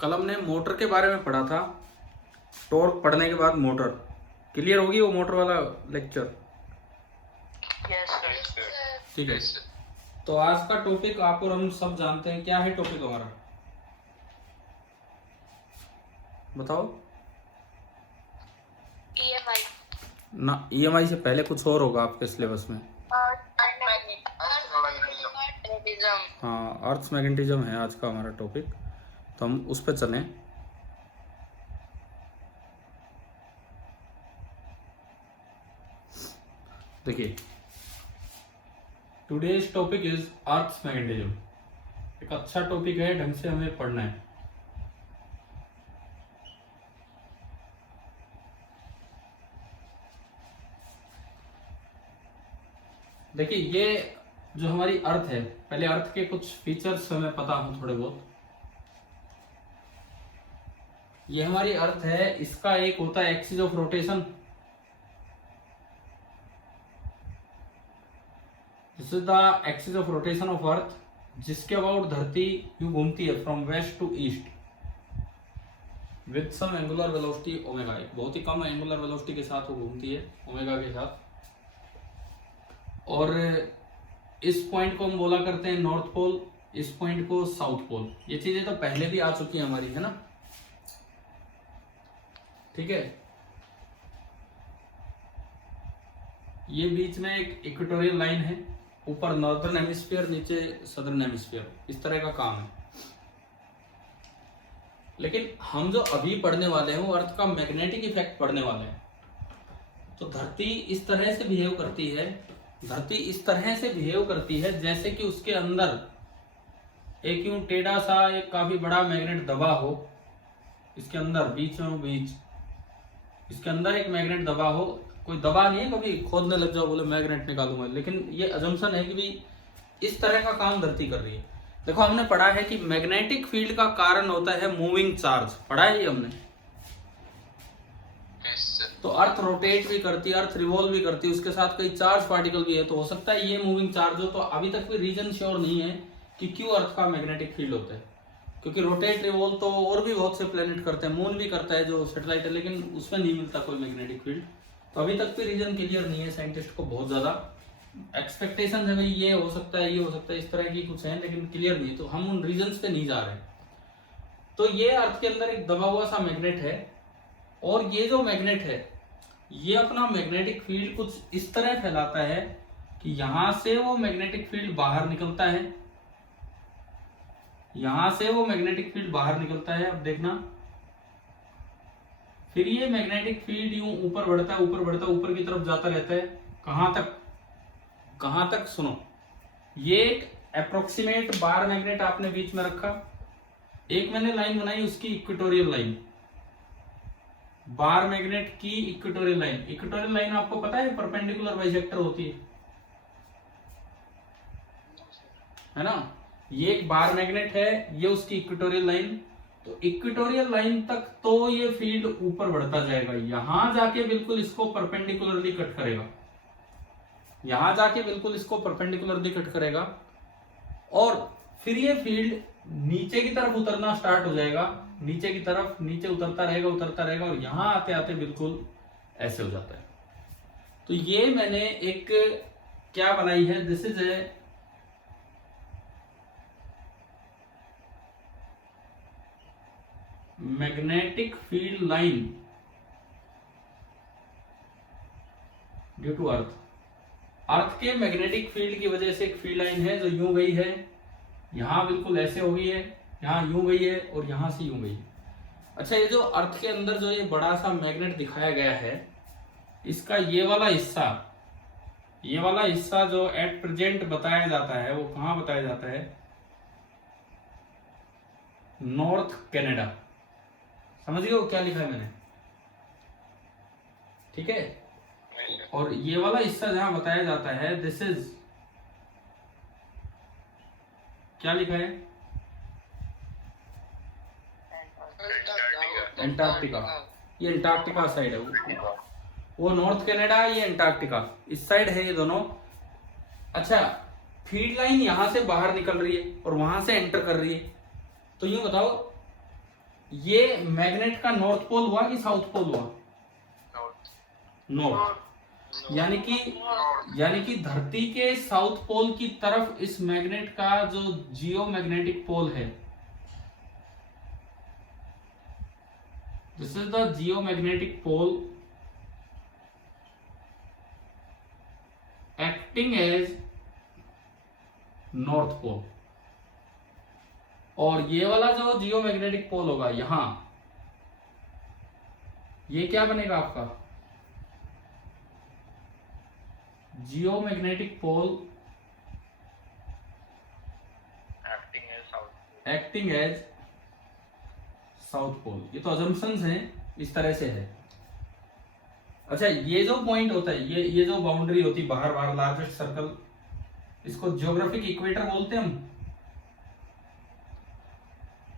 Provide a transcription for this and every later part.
कल हमने मोटर के बारे में पढ़ा था। टॉर्क पढ़ने के बाद मोटर क्लियर होगी, वो मोटर वाला लेक्चर। ठीक है, तो आज का टॉपिक आप और हम सब जानते हैं। क्या है टॉपिक हमारा, बताओ EMI ना। EMI से पहले कुछ और होगा आपके सिलेबस में। हाँ, अर्थ मैग्नेटिज्म है आज का हमारा टॉपिक, तो हम उस पर चलें। देखिए, today's topic is earth magnetism. एक अच्छा टॉपिक है, ढंग से हमें पढ़ना है। देखिए, ये जो हमारी अर्थ है, पहले अर्थ के कुछ फीचर्स हमें पता हो थोड़े बहुत। ये हमारी अर्थ है, इसका एक होता है axis of rotation. This is the axis of rotation of earth, जिसके अबाउट धरती यूं घूमती है from west to east with some angular velocity omega. एक बहुत ही कम एंगुलर वेलोसिटी के साथ वो घूमती है, ओमेगा के साथ। और इस पॉइंट को हम बोला करते हैं नॉर्थ पोल, इस पॉइंट को साउथ पोल। ये चीजें तो पहले भी आ चुकी है हमारी, है ना। ठीक है, ये बीच में एक इक्वेटोरियल लाइन है, ऊपर नॉर्दर्न हेमिस्फीयर, नीचे सदर्न हेमिस्फीयर, इस तरह का काम है। लेकिन हम जो अभी पढ़ने वाले हैं वो अर्थ का मैग्नेटिक इफेक्ट पढ़ने वाले हैं। तो धरती इस तरह से बिहेव करती है, धरती इस तरह से बिहेव करती है जैसे कि उसके अंदर एक यूं टेढ़ा सा एक काफी बड़ा मैग्नेट दबा हो। इसके अंदर बीचों बीच इसके अंदर एक मैग्नेट दबा हो। कोई दबा नहीं है, कभी खोदने लग जाओ बोले मैग्नेट निकालूंगा, लेकिन ये अजम्पशन है कि भी इस तरह का काम धरती कर रही है। देखो, हमने पढ़ा है कि मैग्नेटिक फील्ड का कारण होता है मूविंग चार्ज, पढ़ा है ये हमने। तो अर्थ रोटेट भी करती है, अर्थ रिवॉल्व भी करती है, उसके साथ कई चार्ज पार्टिकल भी है। तो हो सकता है ये मूविंग चार्ज हो। तो अभी तक कोई रीजन श्योर नहीं है कि क्यों अर्थ का मैग्नेटिक फील्ड होता है, क्योंकि रोटेट रिवॉल्व तो और भी बहुत से प्लेनेट करते हैं, मून भी करता है जो सैटेलाइट है, लेकिन उसमें नहीं मिलता कोई मैग्नेटिक फील्ड। तो अभी तक कोई रीजन क्लियर नहीं है। साइंटिस्ट को बहुत ज्यादा एक्सपेक्टेशन है, भाई ये हो सकता है, ये हो सकता है, इस तरह की कुछ है, लेकिन क्लियर नहीं। तो हम उन रीजन पे नहीं जा रहे। तो ये अर्थ के अंदर एक दबा हुआ सा मैग्नेट है, और ये जो मैग्नेट है ये अपना मैग्नेटिक फील्ड कुछ इस तरह फैलाता है कि यहां से वो मैग्नेटिक फील्ड बाहर निकलता है, यहां से वो मैग्नेटिक फील्ड बाहर निकलता है। अब देखना, फिर ये मैग्नेटिक फील्ड यूं ऊपर बढ़ता है, ऊपर बढ़ता है, ऊपर की तरफ जाता रहता है। कहां तक, कहां तक? सुनो, ये एक अप्रोक्सीमेट बार मैग्नेट आपने बीच में रखा। एक मैंने लाइन बनाई उसकी इक्वेटोरियल लाइन, बार मैग्नेट की इक्वेटोरियल लाइन। इक्वेटोरियल लाइन आपको पता है परपेंडिकुलर बाइसेक्टर होती है ना। ये एक बार मैग्नेट है, ये उसकी इक्वेटोरियल लाइन। तो इक्वेटोरियल लाइन तक तो ये फील्ड ऊपर बढ़ता जाएगा, यहां जाके बिल्कुल इसको परपेंडिकुलरली कट करेगा, यहां जाके बिल्कुल इसको परपेंडिकुलरली कट करेगा। और फिर ये फील्ड नीचे की तरफ उतरना स्टार्ट हो जाएगा, नीचे की तरफ, नीचे उतरता रहेगा, उतरता रहेगा, और यहां आते आते बिल्कुल ऐसे हो जाता है। तो ये मैंने एक क्या बनाई है, this is a magnetic field line due to earth. Earth के मैग्नेटिक फील्ड की वजह से एक फील्ड लाइन है जो यूं गई है, यहां बिल्कुल ऐसे हो गई है, यहां यूं गई है, और यहां से यूं गई है। अच्छा, ये जो अर्थ के अंदर जो ये बड़ा सा मैग्नेट दिखाया गया है, इसका ये वाला हिस्सा, ये वाला हिस्सा जो एट प्रेजेंट बताया जाता है, वो कहां बताया जाता है? North Canada. समझ गए वो क्या लिखा है मैंने? ठीक है। और ये वाला हिस्सा जहां बताया जाता है, दिस इज, क्या लिखा है? एंटार्क्टिका। ये एंटार्क्टिका साइड है, वो नॉर्थ कनाडा, ये एंटार्क्टिका, इस साइड है ये दोनों। अच्छा, फील्ड लाइन यहां से बाहर निकल रही है और वहां से एंटर कर रही है। तो यूं बताओ, ये मैग्नेट का नॉर्थ पोल हुआ कि साउथ पोल हुआ? नॉर्थ। यानी कि धरती के साउथ पोल की तरफ इस मैग्नेट का जो जियो मैग्नेटिक पोल है, this is the geomagnetic pole acting as north pole. और ये वाला जो जियो मैग्नेटिक पोल होगा यहां, ये क्या बनेगा आपका? Geomagnetic pole acting as south pole. ये तो अजम्पशंस हैं, इस तरह से है। अच्छा, ये जो पॉइंट होता है, ये जो बाउंड्री होती है बाहर बाहर लार्जेस्ट सर्कल, इसको ज्योग्राफिक इक्वेटर बोलते हैं हम।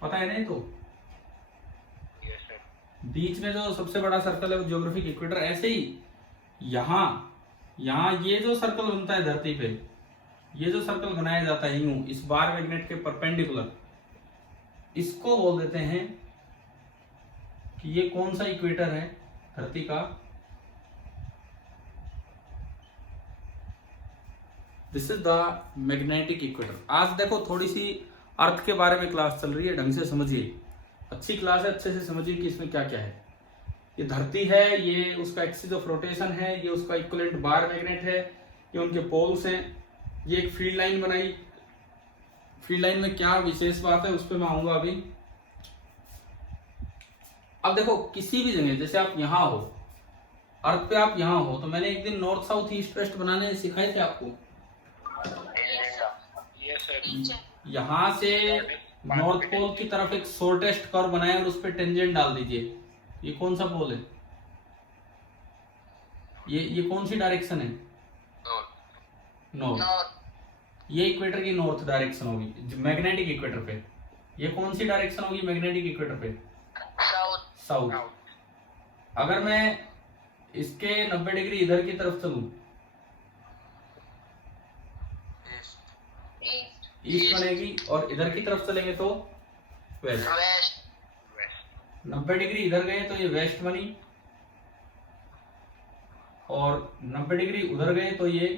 पता है नहीं? तो बीच में जो सबसे बड़ा सर्कल है वो ज्योग्राफिक इक्वेटर। ऐसे ही यहां ये जो सर्कल बनता है धरती पे, ये जो सर्कल बनाया जाता है यूं इस बार मैग्नेट के परपेंडिकुलर, इसको बोल देते हैं कि ये कौन सा इक्वेटर है धरती का? This is the magnetic equator. आज देखो थोड़ी सी अर्थ के बारे में क्लास चल रही है, ढंग से समझिए। अच्छी क्लास है, अच्छे से समझिए कि इसमें क्या क्या है। ये धरती है, ये उसका एक्सिस ऑफ रोटेशन है, ये उसका इक्विवेलेंट बार मैग्नेट है, ये उनके पोल्स हैं, ये एक फील्ड लाइन बनाई। फील्ड लाइन में क्या विशेष बात है उस पर मैं आऊंगा अभी। अब देखो किसी भी जगह, जैसे आप यहां हो, अर्थ पे आप यहां हो, तो मैंने एक दिन नॉर्थ साउथ ईस्ट वेस्ट बनाने सिखाए थे आपको। यहां से नॉर्थ पोल की तरफ एक शॉर्टेस्ट कर्व बनाए और उस पर टेंजेंट डाल दीजिए। ये कौन सा पोल है? ये कौन सी डायरेक्शन है? नॉर्थ। ये इक्वेटर की नॉर्थ डायरेक्शन होगी मैग्नेटिक इक्वेटर पे। ये कौन सी डायरेक्शन होगी मैग्नेटिक इक्वेटर पे? साउथ। अगर मैं इसके 90 डिग्री इधर की तरफ चलूं, ईस्ट बनेगी, और इधर की तरफ चलेंगे तो वेस्ट। 90 डिग्री इधर गए तो ये वेस्ट बनी, और 90 डिग्री उधर गए तो ये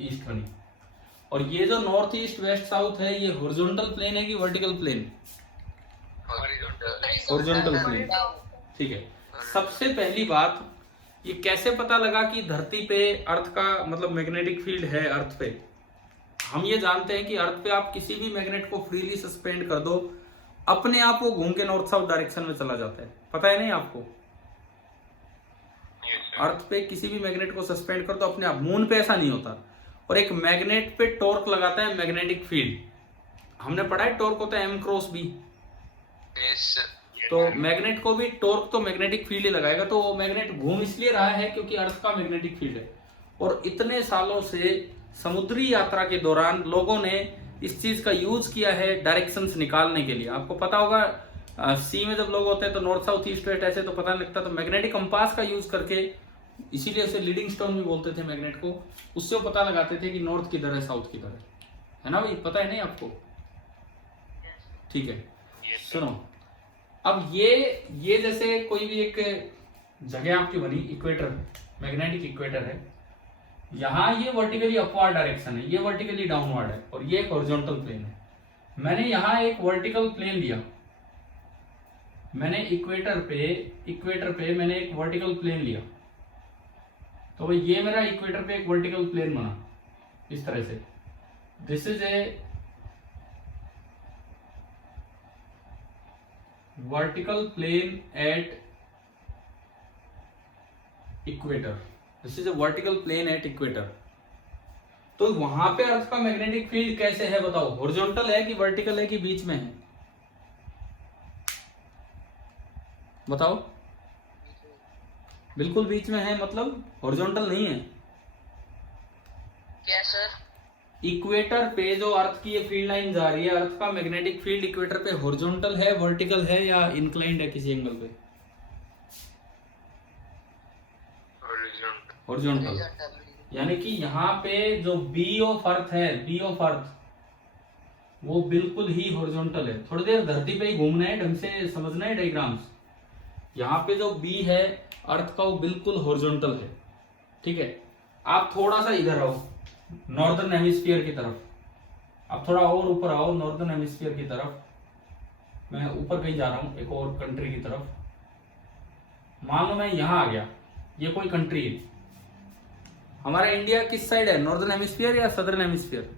ईस्ट बनी। और ये जो नॉर्थ ईस्ट वेस्ट साउथ है, ये हॉरिजॉन्टल प्लेन है कि वर्टिकल प्लेन? Horizontal plane. ठीक है। सबसे पहली बात, ये कैसे पता लगा कि धरती पे अर्थ का मतलब मैग्नेटिक फील्ड है अर्थ पे? हम ये जानते हैं कि अर्थ पे आप किसी भी मैग्नेट को फ्रीली सस्पेंड कर दो, अपने आप वो घूम के नॉर्थ साउथ डायरेक्शन में चला जाता है। पता है नहीं आपको? अर्थ पे किसी भी मैग्नेट को सस्पेंड कर दो अपने आप। मून पे ऐसा नहीं होता। और एक मैग्नेट पे टॉर्क लगाता है मैग्नेटिक फील्ड। हमने पढ़ा है टॉर्क होता है M क्रॉस B। तो मैग्नेट को भी टॉर्क तो मैग्नेटिक फील्ड ही लगाएगा। तो वो मैग्नेट घूम इसलिए रहा है क्योंकि अर्थ का मैग्नेटिक फील्ड है। और इतने सालों से समुद्री यात्रा के दौरान लोगों ने इस चीज का यूज किया है डायरेक्शंस निकालने के लिए। आपको पता होगा सी में जब लोग होते हैं तो नॉर्थ साउथ ईस्ट वेस्ट ऐसे तो पता नहीं लगता, तो मैग्नेटिक कंपास का यूज करके, इसीलिए उसे लीडिंग स्टोन भी बोलते थे मैग्नेट को, उससे वो पता लगाते थे कि नॉर्थ किधर है साउथ किधर है ना भाई? पता है नहीं आपको? ठीक है, सुनो। अब ये जैसे कोई भी एक जगह आपकी बनी, इक्वेटर, मैग्नेटिक इक्वेटर है, यहां ये वर्टिकली अपवर्ड डायरेक्शन है, ये वर्टिकली डाउनवर्ड है, और ये एक हॉरिजॉन्टल प्लेन है। मैंने यहां एक वर्टिकल प्लेन लिया, मैंने इक्वेटर पे मैंने एक वर्टिकल प्लेन लिया, तो भाई ये मेरा इक्वेटर पे एक वर्टिकल प्लेन बना इस तरह से। This is a vertical plane at equator. This is a vertical plane at equator. तो वहां पे अर्थ का मैग्नेटिक फील्ड कैसे है बताओ? हॉरिजॉन्टल है कि वर्टिकल है कि बीच में है? बताओ। बिल्कुल बीच में है, मतलब हॉरिजॉन्टल नहीं है। क्या सर? इक्वेटर पे जो अर्थ की ये फील्ड लाइन जा रही है, अर्थ का मैग्नेटिक फील्ड इक्वेटर पे हॉरिजॉन्टल है, वर्टिकल है, या इंक्लाइंड है किसी एंगल पे? हॉरिजॉन्टल। यानी कि यहाँ पे जो बी ऑफ अर्थ है, बी ऑफ अर्थ, वो बिल्कुल ही हॉरिजॉन्टल है। थोड़ी देर धरती पे ही घूमना है, ढंग से समझना है डायग्राम्स। यहाँ पे जो बी है अर्थ का, वो बिल्कुल हॉरिजॉन्टल है, ठीक है। आप थोड़ा सा इधर आओ नॉर्दर्न हेमिस्फीयर की तरफ, आप थोड़ा और ऊपर आओ नॉर्दर्न हेमिस्फीयर की तरफ। मैं ऊपर कहीं जा रहा हूं, एक और कंट्री की तरफ। मान लो मैं यहां आ गया, ये कोई कंट्री है। हमारा इंडिया किस साइड है, नॉर्दर्न हेमिस्फीयर या सदर्न हेमिस्फीयर?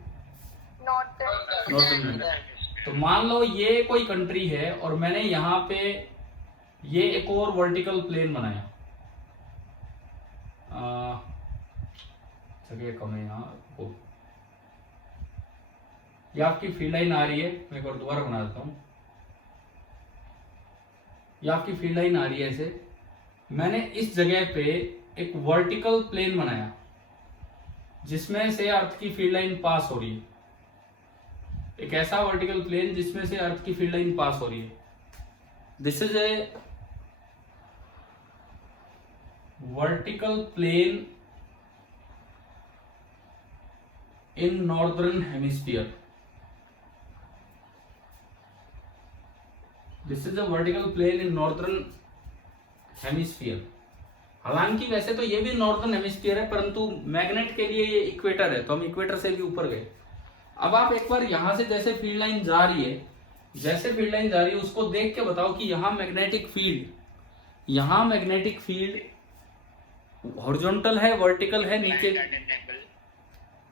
Northern hemisphere. तो मान लो ये कोई कंट्री है और मैंने यहाँ पे ये एक और वर्टिकल प्लेन बनाया। जगह कम है यहाँ को। ये आपकी फील्ड लाइन आ रही है, मैं एक और दोबारा बना देता हूँ। ये आपकी फील्ड लाइन आ रही है ऐसे। मैंने इस जगह पे एक वर्टिकल प्लेन बनाया जिसमें से अर्थ की फील्ड लाइन पास हो रही है। एक ऐसा वर्टिकल प्लेन जिसमें से अर्थ की फील्ड लाइन पास हो रही है। This is a vertical plane in northern hemisphere. This is a vertical plane in northern hemisphere. हालांकि वैसे तो ये भी नॉर्दर्न हेमिस्फीयर है, परंतु मैग्नेट के लिए ये इक्वेटर है, तो हम इक्वेटर से भी ऊपर गए। अब आप एक बार यहां से जैसे फील्ड लाइन जा रही है, जैसे फील्ड लाइन जा रही है उसको देख के बताओ कि यहां मैग्नेटिक फील्ड हॉरिजॉन्टल है, वर्टिकल है, नीचे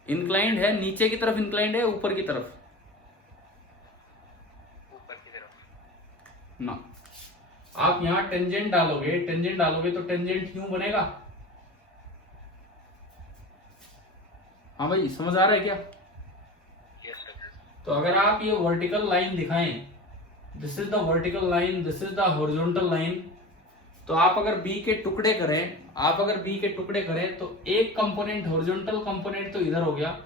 इंक्लाइंड है, नीचे की तरफ इंक्लाइंड है, ऊपर की तरफ ना। आप यहां टेंजेंट डालोगे तो टेंजेंट यूं बनेगा। हाँ भाई, समझ आ रहा है क्या? तो अगर आप ये वर्टिकल लाइन दिखाएं, this is the vertical line, this is the horizontal line, तो आप अगर बी के टुकड़े करें तो एक कंपोनेंट हॉरिजॉन्टल कंपोनेंट तो इधर हो गया,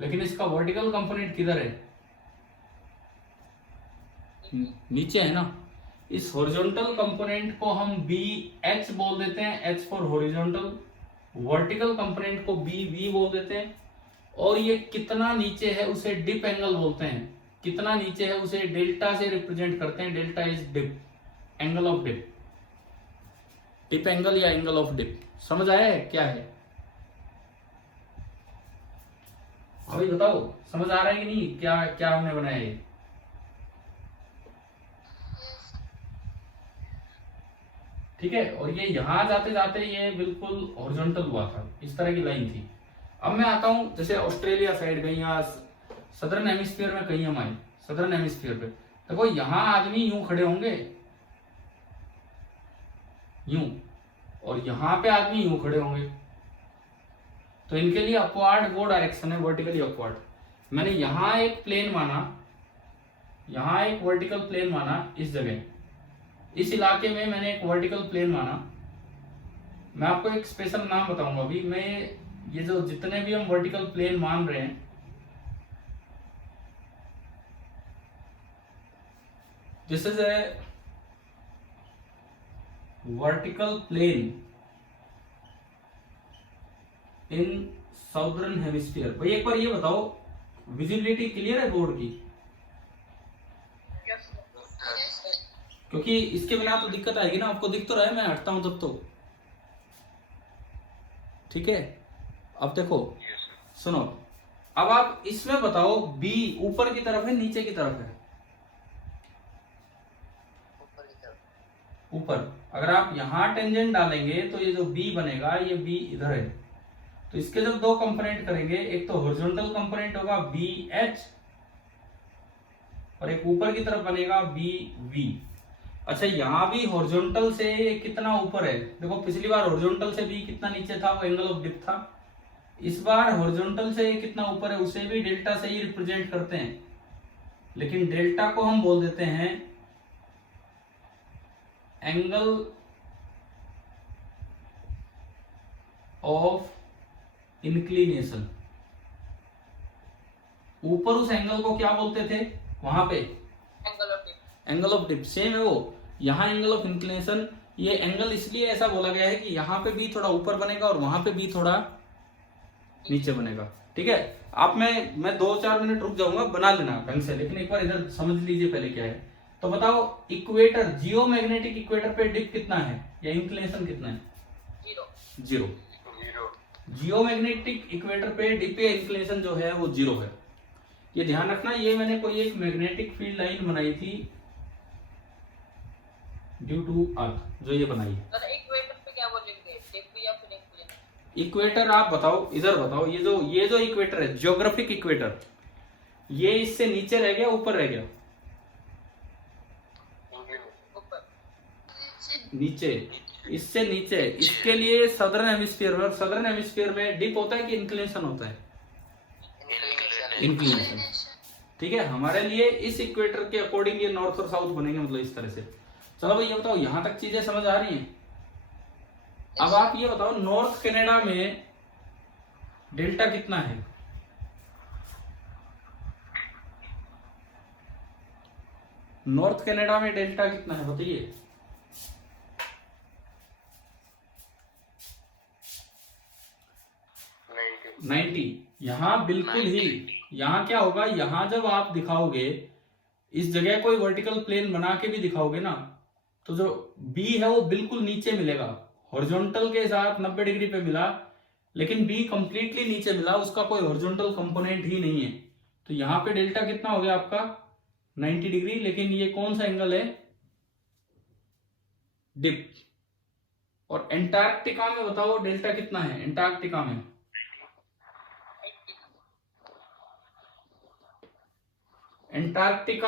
लेकिन इसका वर्टिकल कंपोनेंट किधर है? नीचे है ना। इस हॉरिजॉन्टल कंपोनेंट को हम बी एच बोल देते हैं, H for horizontal. Vertical component को बी वी बोल देते हैं। और ये कितना नीचे है उसे डिप एंगल बोलते हैं। कितना नीचे है उसे डेल्टा से रिप्रेजेंट करते हैं। Delta is dip, angle of dip, dip angle या एंगल ऑफ डिप। समझ आया है क्या है? अभी बताओ, समझ आ रहा है कि नहीं? क्या क्या हमने बनाया है? ठीक है। और ये यहां जाते जाते ये बिल्कुल हॉरिजॉन्टल हुआ था, इस तरह की लाइन थी। अब मैं आता हूं, जैसे ऑस्ट्रेलिया साइड गई या सदर्न हेमिस्फीयर में कहीं हम आए, सदर्न हेमिस्फीयर पे देखो, यहां आदमी यूं खड़े होंगे, यूं, और यहां पे आदमी यूं खड़े होंगे, तो इनके लिए अपवार्ड वो डायरेक्शन है, वर्टिकली अपवार्ड। मैंने यहां एक प्लेन माना, यहां एक वर्टिकल प्लेन माना, इस जगह इस इलाके में मैंने एक वर्टिकल प्लेन माना। मैं आपको एक स्पेशल नाम बताऊंगा अभी। मैं ये जो जितने भी हम वर्टिकल प्लेन मान रहे हैं, this is a vertical plane in southern hemisphere. भाई एक बार ये बताओ, विजिबिलिटी क्लियर है बोर्ड की? क्योंकि इसके बिना तो दिक्कत आएगी ना। आपको दिख तो रहा है, मैं हटता हूं तब तो। ठीक है। अब देखो, सुनो, अब आप इसमें बताओ, बी ऊपर की तरफ है नीचे की तरफ है? ऊपर। अगर आप यहां टेंजेंट डालेंगे तो ये जो बी बनेगा, ये बी इधर है, तो इसके जब दो कंपोनेंट करेंगे, एक तो हॉरिजॉन्टल कंपोनेंट होगा बी एच, और एक ऊपर की तरफ बनेगा बी वी। अच्छा, यहां भी हॉरिजॉन्टल से कितना ऊपर है? देखो, पिछली बार हॉरिजॉन्टल से भी कितना नीचे था, वो एंगल ऑफ डिप था। इस बार हॉरिजॉन्टल से कितना ऊपर है, उसे भी डेल्टा से ही रिप्रेजेंट करते हैं, लेकिन डेल्टा को हम बोल देते हैं एंगल ऑफ इंक्लिनेशन। ऊपर उस एंगल को क्या बोलते थे वहां पे? Angle of dip. सेम है वो। यहां एंगल ऑफ इंक्लिनेशन, ये एंगल इसलिए ऐसा बोला गया है कि यहां पे भी थोड़ा ऊपर बनेगा और वहां पे भी थोड़ा नीचे बनेगा। ठीक है। आप मैं 2-4 मिनट रुक जाऊंगा, बना लेना ढंग से, लेकिन एक बार इधर समझ लीजिए पहले क्या है। तो बताओ इक्वेटर, जियो मैग्नेटिक इक्वेटर पे डिप कितना है या इंक्लिनेशन कितना है? 0। जियो मैग्नेटिक इक्वेटर पे डिप या इंक्लिनेशन जो है वो 0 है। ये ध्यान रखना, ये मैंने कोई एक मैग्नेटिक फील्ड लाइन बनाई थी ड्यू टू अर्थ, जो ये बनाई है। इक्वेटर पे क्या बोलेंगे, डिप या फिर इंक्लिनेशन? इक्वेटर आप बताओ, इधर बताओ, ये जो इक्वेटर है, ज्योग्राफिक इक्वेटर, ये इससे नीचे रह गया ऊपर रह गया? नीचे, इससे नीचे। इसके लिए सदर्न हेमिस्फीयर में डिप होता है कि इंक्लिनेशन होता है? इंक्लिनेशन। ठीक है, हमारे लिए इस इक्वेटर के अकॉर्डिंग ये नॉर्थ और साउथ बनेंगे, मतलब इस तरह से। चलो भाई ये बताओ, यहां तक चीजें समझ आ रही हैं? अब आप ये बताओ, नॉर्थ कनाडा में डेल्टा कितना है? नॉर्थ कनाडा में डेल्टा कितना है बताइए? 90। यहां बिल्कुल ही, यहां क्या होगा, यहां जब आप दिखाओगे इस जगह कोई वर्टिकल प्लेन बना के भी दिखाओगे ना, तो जो बी है वो बिल्कुल नीचे मिलेगा। हॉरिजॉन्टल के साथ 90 डिग्री पे मिला, लेकिन बी कंप्लीटली नीचे मिला, उसका कोई हॉरिजॉन्टल कंपोनेंट ही नहीं है। तो यहाँ पे डेल्टा कितना हो गया आपका? 90 डिग्री। लेकिन ये कौन सा एंगल है? डिप। और एंटार्क्टिका में बताओ डेल्टा कितना है? एंटार्क्टिका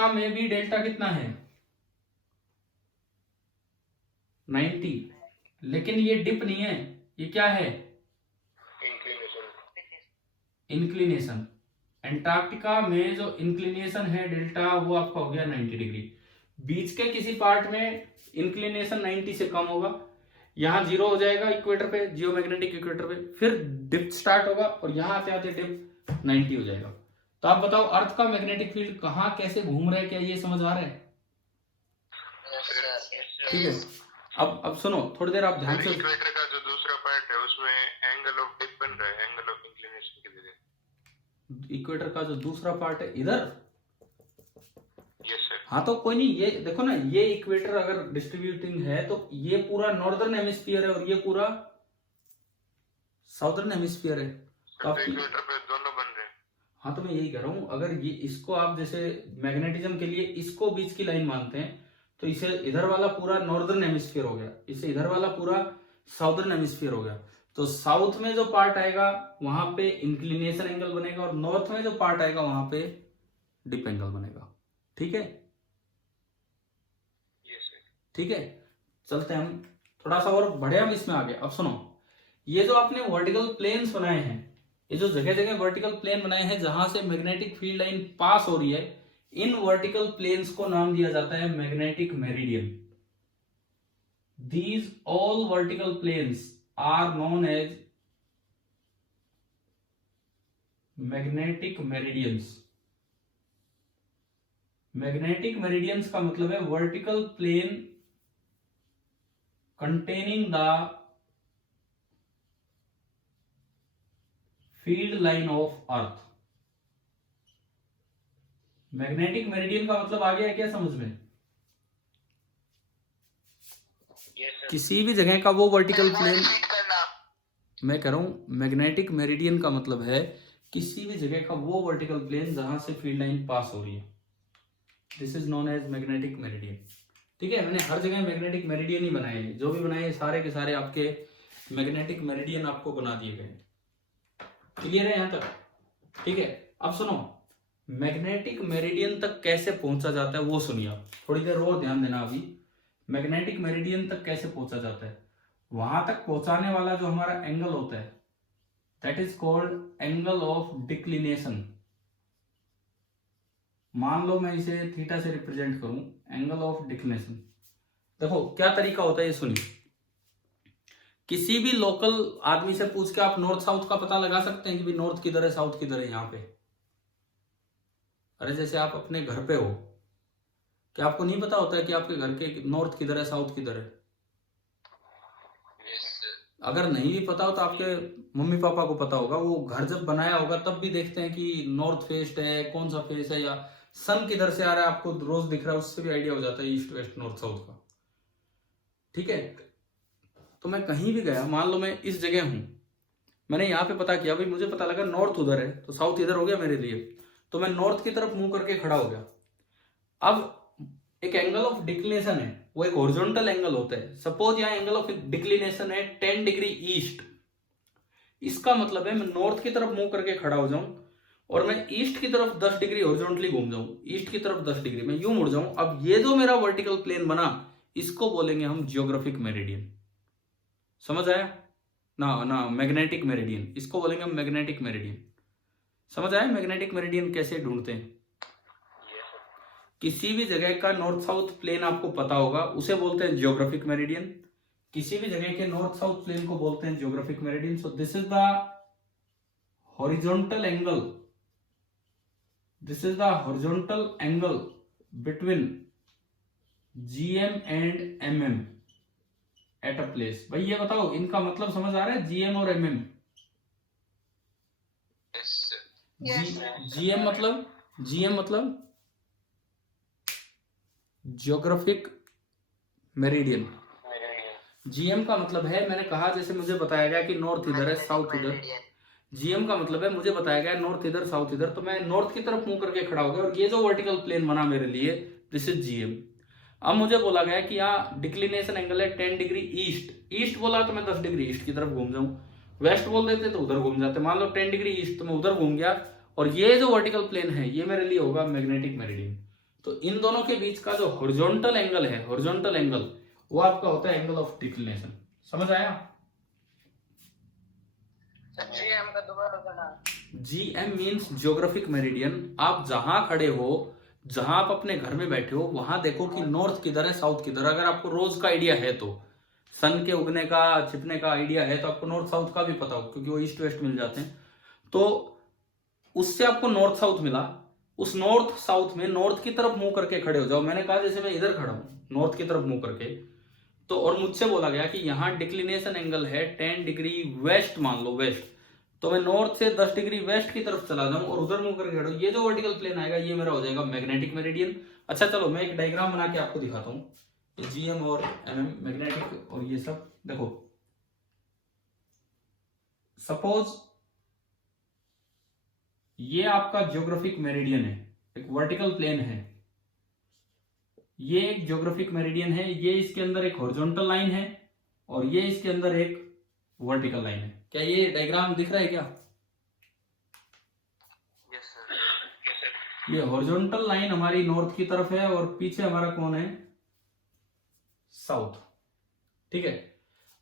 में भी डेल्टा कितना है? 90। लेकिन ये डिप नहीं है, ये क्या है? इंक्लिनेशन। एंटार्क्टिका में जो इंक्लिनेशन है डेल्टा, वो आपका हो गया 90 डिग्री। बीच के किसी पार्ट में इंक्लिनेशन 90 से कम होगा, यहां 0 हो जाएगा इक्वेटर पे, जियोमैग्नेटिक इक्वेटर पे, फिर डिप स्टार्ट होगा और यहां आते आते डिप 90 हो जाएगा। तो आप बताओ अर्थ का मैग्नेटिक फील्ड कहां कैसे घूम रहा है, क्या ये समझ आ रहा है? ठीक है, अब सुनो, थोड़ी देर आप ध्यान से। इक्वेटर का जो दूसरा पार्ट है उसमें एंगल ऑफ डिप बन रहा है, एंगल ऑफ इंक्लिनेशन की वजह। इक्वेटर का जो दूसरा पार्ट है इधर? Yes sir. हाँ तो कोई नहीं, ये देखो ना, ये इक्वेटर अगर डिस्ट्रीब्यूटिंग है तो ये पूरा नॉर्दर्न हेमिस्फीयर है और ये पूरा साउदर्न हेमिस्फीयर है। तो इक्वेटर पे दोनों बन रहे हैं। हाँ तो मैं यही कह रहा हूं, अगर ये इसको आप जैसे मैग्नेटिज्म के लिए इसको बीच की लाइन मानते हैं, तो इसे इधर वाला पूरा नॉर्दर्न हेमिस्फीयर हो गया, इसे इधर वाला पूरा साउदर्न हेमिस्फीयर हो गया। तो साउथ में जो पार्ट आएगा वहां पे इंक्लिनेशन एंगल बनेगा और नॉर्थ में जो पार्ट आएगा वहां पे डिप एंगल बनेगा। ठीक है? ठीक है, चलते हैं हम थोड़ा सा और बढ़े हम इसमें आगे। अब सुनो, ये जो आपने वर्टिकल प्लेन्स बनाए हैं, ये जो जगह जगह वर्टिकल प्लेन बनाए हैं जहां से मैग्नेटिक फील्ड लाइन पास हो रही है, इन वर्टिकल प्लेन्स को नाम दिया जाता है magnetic meridian. These all vertical planes are known as magnetic meridians. Magnetic meridians का मतलब है vertical plane containing the field line of earth। Magnetic meridian का मतलब आ गया है क्या समझ में? किसी भी जगह का वो वर्टिकल प्लेन, मैं कह रहा हूं मैग्नेटिक मेरिडियन का मतलब है किसी भी जगह का वो वर्टिकल प्लेन जहां से फील्ड लाइन पास हो रही है, this is known as magnetic meridian. ठीक है, मैंने हर जगह मैग्नेटिक मेरिडियन ही बनाए हैं, जो भी बनाए सारे के सारे आपके मैग्नेटिक मेरिडियन आपको बना दिए गए। क्लियर है यहां तक? ठीक है, अब सुनो, मैग्नेटिक मेरिडियन तक कैसे पहुंचा जाता है वो सुनिए आप, थोड़ी देर और ध्यान देना। अभी मैग्नेटिक मेरिडियन तक कैसे पहुंचा जाता है, वहां तक पहुंचाने वाला जो हमारा एंगल होता है that is called angle of declination. मान लो मैं इसे थीटा से रिप्रेजेंट करूं, एंगल ऑफ डिक्लिनेशन। देखो क्या तरीका होता है ये सुनिए। किसी भी लोकल आदमी से पूछ के आप नॉर्थ साउथ का पता लगा सकते हैं कि भी नॉर्थ किधर है साउथ किधर है यहाँ पे। अरे जैसे आप अपने घर पे हो, क्या आपको नहीं पता होता है कि आपके घर के नॉर्थ किधर है साउथ किधर है? अगर नहीं भी पता हो तो आपके मम्मी पापा को पता होगा, वो घर जब बनाया होगा तब भी देखते हैं कि नॉर्थ फेस है, कौन सा फेस है, या सन किधर से आ रहा है आपको रोज दिख रहा है, उससे भी आइडिया हो जाता है ईस्ट वेस्ट नॉर्थ साउथ का। ठीक है, तो मैं कहीं भी गया, मान लो मैं इस जगह हूं, मैंने यहाँ पे पता किया, भाई मुझे पता लगा नॉर्थ उधर है तो साउथ इधर हो गया मेरे लिए, तो मैं नॉर्थ की तरफ मुंह करके खड़ा हो गया। अब एक एंगल ऑफ डिक्लिनेशन है, वो एक हॉरिजॉन्टल एंगल होता है। सपोज यहाँ एंगल ऑफ डिक्लिनेशन है 10 डिग्री ईस्ट, इसका मतलब है मैं नॉर्थ की तरफ मुंह करके खड़ा हो जाऊं और मैं ईस्ट की तरफ 10 डिग्री हॉरिजॉन्टली घूम जाऊं, ईस्ट की तरफ 10 डिग्री मैं यूं मुड़ जाऊं। अब ये जो मेरा वर्टिकल प्लेन बना, इसको बोलेंगे हम जियोग्राफिक मेरिडियन। समझ आया ना मैग्नेटिक मेरिडियन, इसको बोलेंगे हम मैग्नेटिक मेरिडियन। समझ आया मैग्नेटिक मेरिडियन कैसे ढूंढते हैं? किसी भी जगह का नॉर्थ साउथ प्लेन आपको पता होगा, उसे बोलते हैं जियोग्राफिक मेरिडियन। किसी भी जगह के नॉर्थ साउथ प्लेन को बोलते हैं geographic meridian. So this is the horizontal angle, this is the horizontal angle between GM and MM at a place. भाई ये बताओ, इनका मतलब समझ आ रहा है जीएम और एमएम? जीएम मतलब जियोग्राफिक मेरिडियन। जीएम का मतलब है, मैंने कहा जैसे मुझे बताया गया कि नॉर्थ इधर है साउथ इधर, जीएम का मतलब है मुझे बताया गया नॉर्थ इधर साउथ इधर, तो मैं नॉर्थ की तरफ मुंह करके खड़ा हो गया और ये जो वर्टिकल प्लेन बना मेरे लिए, दिस इज जीएम। अब मुझे बोला गया कि यहाँ डिक्लिनेशन एंगल है 10 डिग्री ईस्ट, ईस्ट बोला तो मैं 10 डिग्री ईस्ट की तरफ घूम जाऊं, वेस्ट बोल देते तो उधर घूम जाते। मान लो 10 डिग्री ईस्ट तो मैं उधर घूम गया, और ये जो वर्टिकल प्लेन है ये मेरे लिए होगा मैग्नेटिक मेरिडियन। तो इन दोनों के बीच का जो हॉरिजॉन्टल एंगल है, हॉरिजॉन्टल एंगल, वो आपका होता है एंगल ऑफ डिक्लिनेशन। समझ आया? जीएम का दोबारा बना, जीएम मीन्स जियोग्राफिक मेरिडियन। आप जहां खड़े हो, जहां आप अपने घर में बैठे हो, वहां देखो कि नॉर्थ किधर है साउथ किधर। अगर आपको रोज का आइडिया है तो, सन के उगने का छिपने का आइडिया है तो आपको नॉर्थ साउथ का भी पता हो, क्योंकि वो ईस्ट वेस्ट मिल जाते हैं। तो उससे आपको नॉर्थ साउथ मिला, उस नॉर्थ साउथ में नॉर्थ की तरफ मुंह करके खड़े हो जाओ। मैंने कहा जैसे मैं इधर खड़ा हूं नॉर्थ की तरफ मुंह करके, तो और मुझसे बोला गया कि यहाँ डिक्लिनेशन एंगल है 10 डिग्री वेस्ट, मान लो वेस्ट, तो मैं नॉर्थ से 10 डिग्री वेस्ट की तरफ चला जाऊं और उधर मुंह करके खड़ा हूं, ये जो वर्टिकल प्लेन आएगा ये मेरा हो जाएगा मैग्नेटिक मेरिडियन। अच्छा चलो मैं एक डायग्राम बना के आपको दिखाता हूँ, जीएम और एमएम मैग्नेटिक और ये सब। देखो सपोज ये आपका जियोग्राफिक मेरिडियन है, एक वर्टिकल प्लेन है, ये एक जियोग्राफिक मेरिडियन है, ये इसके अंदर एक हॉरिजॉन्टल लाइन है और ये इसके अंदर एक वर्टिकल लाइन है। क्या ये डायग्राम दिख रहा है क्या? Yes sir. ये हॉरिजॉन्टल लाइन हमारी नॉर्थ की तरफ है और पीछे हमारा कौन है? साउथ। ठीक है,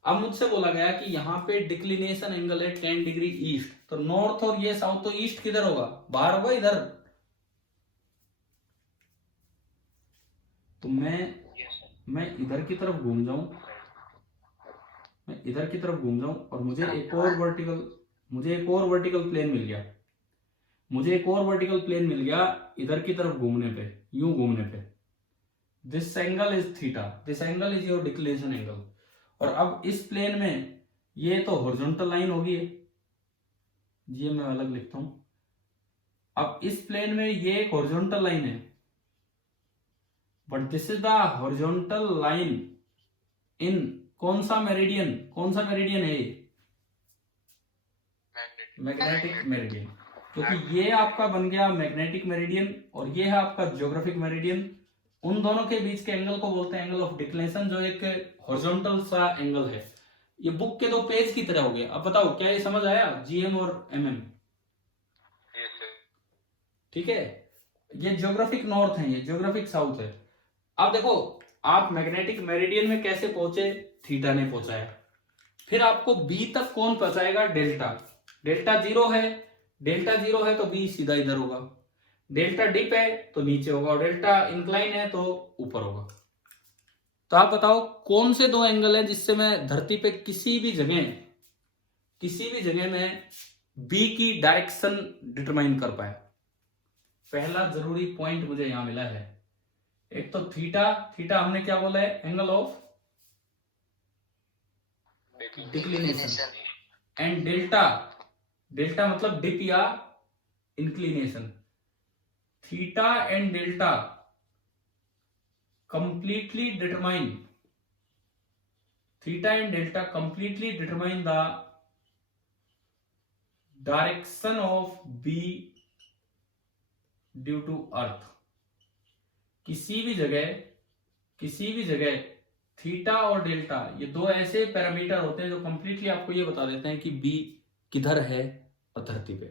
अब मुझसे बोला गया कि यहाँ पे डिक्लिनेशन एंगल है 10 डिग्री ईस्ट, तो नॉर्थ और ये साउथ, तो ईस्ट किधर होगा? बाहर होगा इधर। तो मैं इधर की तरफ घूम जाऊं, मैं इधर की तरफ घूम जाऊं और मुझे एक और वर्टिकल प्लेन मिल गया, मुझे एक और वर्टिकल प्लेन मिल गया इधर की तरफ घूमने पे, यूं घूमने पे। This angle is theta, this angle is your declination angle. और अब इस प्लेन में ये तो हॉरिजॉन्टल लाइन होगी, ये मैं अलग लिखता हूं। अब इस प्लेन में ये एक हॉरिजॉन्टल लाइन है, but this is the horizontal line in कौन सा मेरिडियन? कौन सा मेरिडियन है ये? Magnetic meridian. क्योंकि ये आपका बन गया मैग्नेटिक मेरिडियन और ये है आपका जियोग्राफिक मेरिडियन। उन दोनों के बीच के एंगल को बोलते हैं एंगल ऑफ डिक्लिनेशन, जो एक हॉरिजॉन्टल सा एंगल है। ये बुक के 2 पेज की तरह हो गए। अब बताओ क्या ये समझ आया? जीएम और एमएम। ठीक है, ये जियोग्राफिक नॉर्थ है, ये जियोग्राफिक साउथ है। अब देखो आप मैग्नेटिक मेरिडियन में कैसे पहुंचे? थीटा ने पहुंचाया। फिर आपको बी तक कौन पहुंचाएगा? डेल्टा। डेल्टा 0 है, डेल्टा 0 है तो बी सीधा इधर होगा, डेल्टा डिप है तो नीचे होगा, और डेल्टा इंक्लाइन है तो ऊपर होगा। तो आप बताओ कौन से 2 एंगल है जिससे मैं धरती पे किसी भी जगह में बी की डायरेक्शन डिटरमाइन कर पाया? पहला जरूरी पॉइंट मुझे यहां मिला है, एक तो थीटा। थीटा हमने क्या बोला है? Angle of declination, and delta, delta मतलब डिप या inclination. Theta and delta completely determine, theta and delta completely determine the direction of B due to earth। किसी भी जगह थीटा और डेल्टा ये दो ऐसे पैरामीटर होते हैं जो कंप्लीटली आपको ये बता देते हैं कि बी किधर है और धरती पे।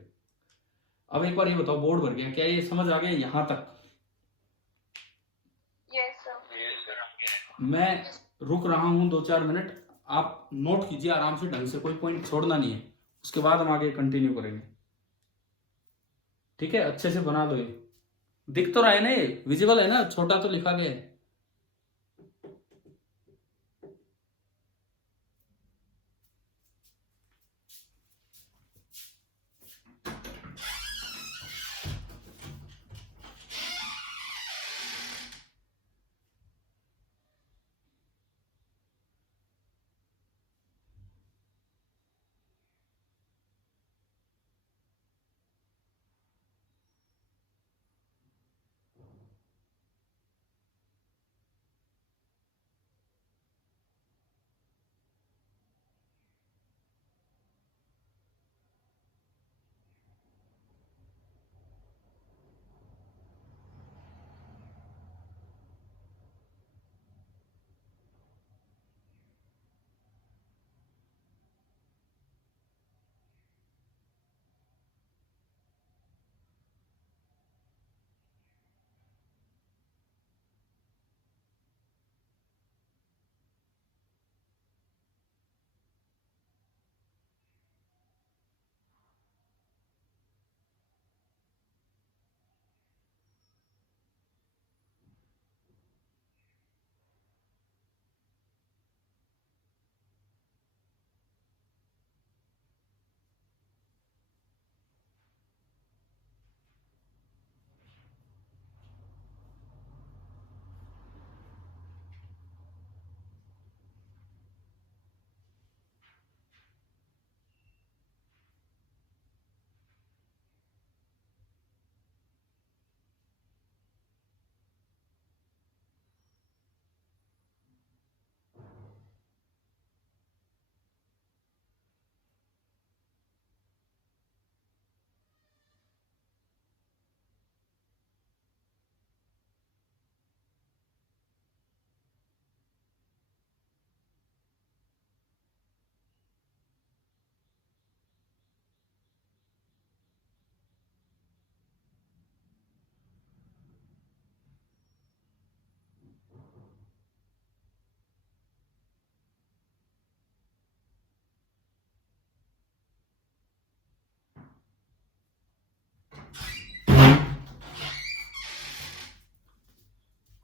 अब एक बार ये बताओ, बोर्ड भर गया क्या? ये समझ आ गया यहां तक? Yes sir. मैं रुक रहा हूं 2-4 मिनट, आप नोट कीजिए आराम से, ढंग से, कोई पॉइंट छोड़ना नहीं है, उसके बाद हम आगे कंटिन्यू करेंगे। ठीक है, अच्छे से बना दो। ये दिख तो रहा है ना, ये विजिबल है ना, छोटा तो लिखा गया है।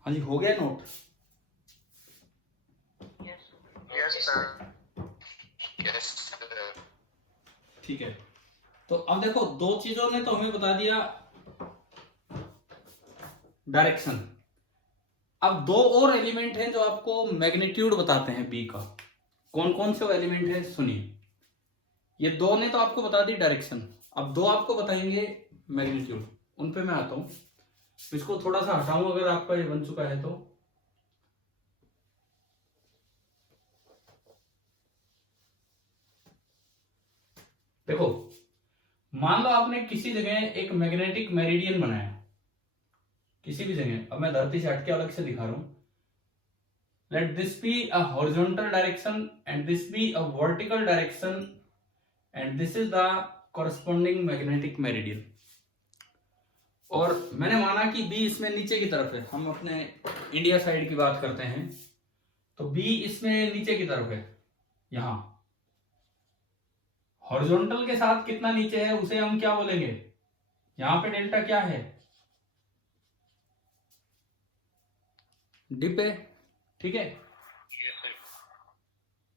हाँ जी, हो गया नोट? Yes sir. यस ठीक है, तो अब देखो, दो चीजों ने तो हमें बता दिया डायरेक्शन। अब दो और एलिमेंट हैं जो आपको मैग्नीट्यूड बताते हैं बी का। कौन कौन से वो एलिमेंट है सुनिए। ये दो ने तो आपको बता दी डायरेक्शन, अब दो आपको बताएंगे मैग्नीट्यूड। उन पे मैं आता हूं, इसको थोड़ा सा हटाऊं अगर आपका ये बन चुका है तो। देखो, मान लो आपने किसी जगह एक मैग्नेटिक मेरिडियन बनाया, किसी भी जगह। अब मैं धरती से हटके अलग से दिखा रहा हूं। Let this be a horizontal direction and this be a vertical direction and this is the corresponding magnetic meridian. और मैंने माना कि बी इसमें नीचे की तरफ है, हम अपने इंडिया साइड की बात करते हैं, तो बी इसमें नीचे की तरफ है। यहां हॉरिजॉन्टल के साथ कितना नीचे है उसे हम क्या बोलेंगे? यहां पे डेल्टा क्या है? डिप है। ठीक है,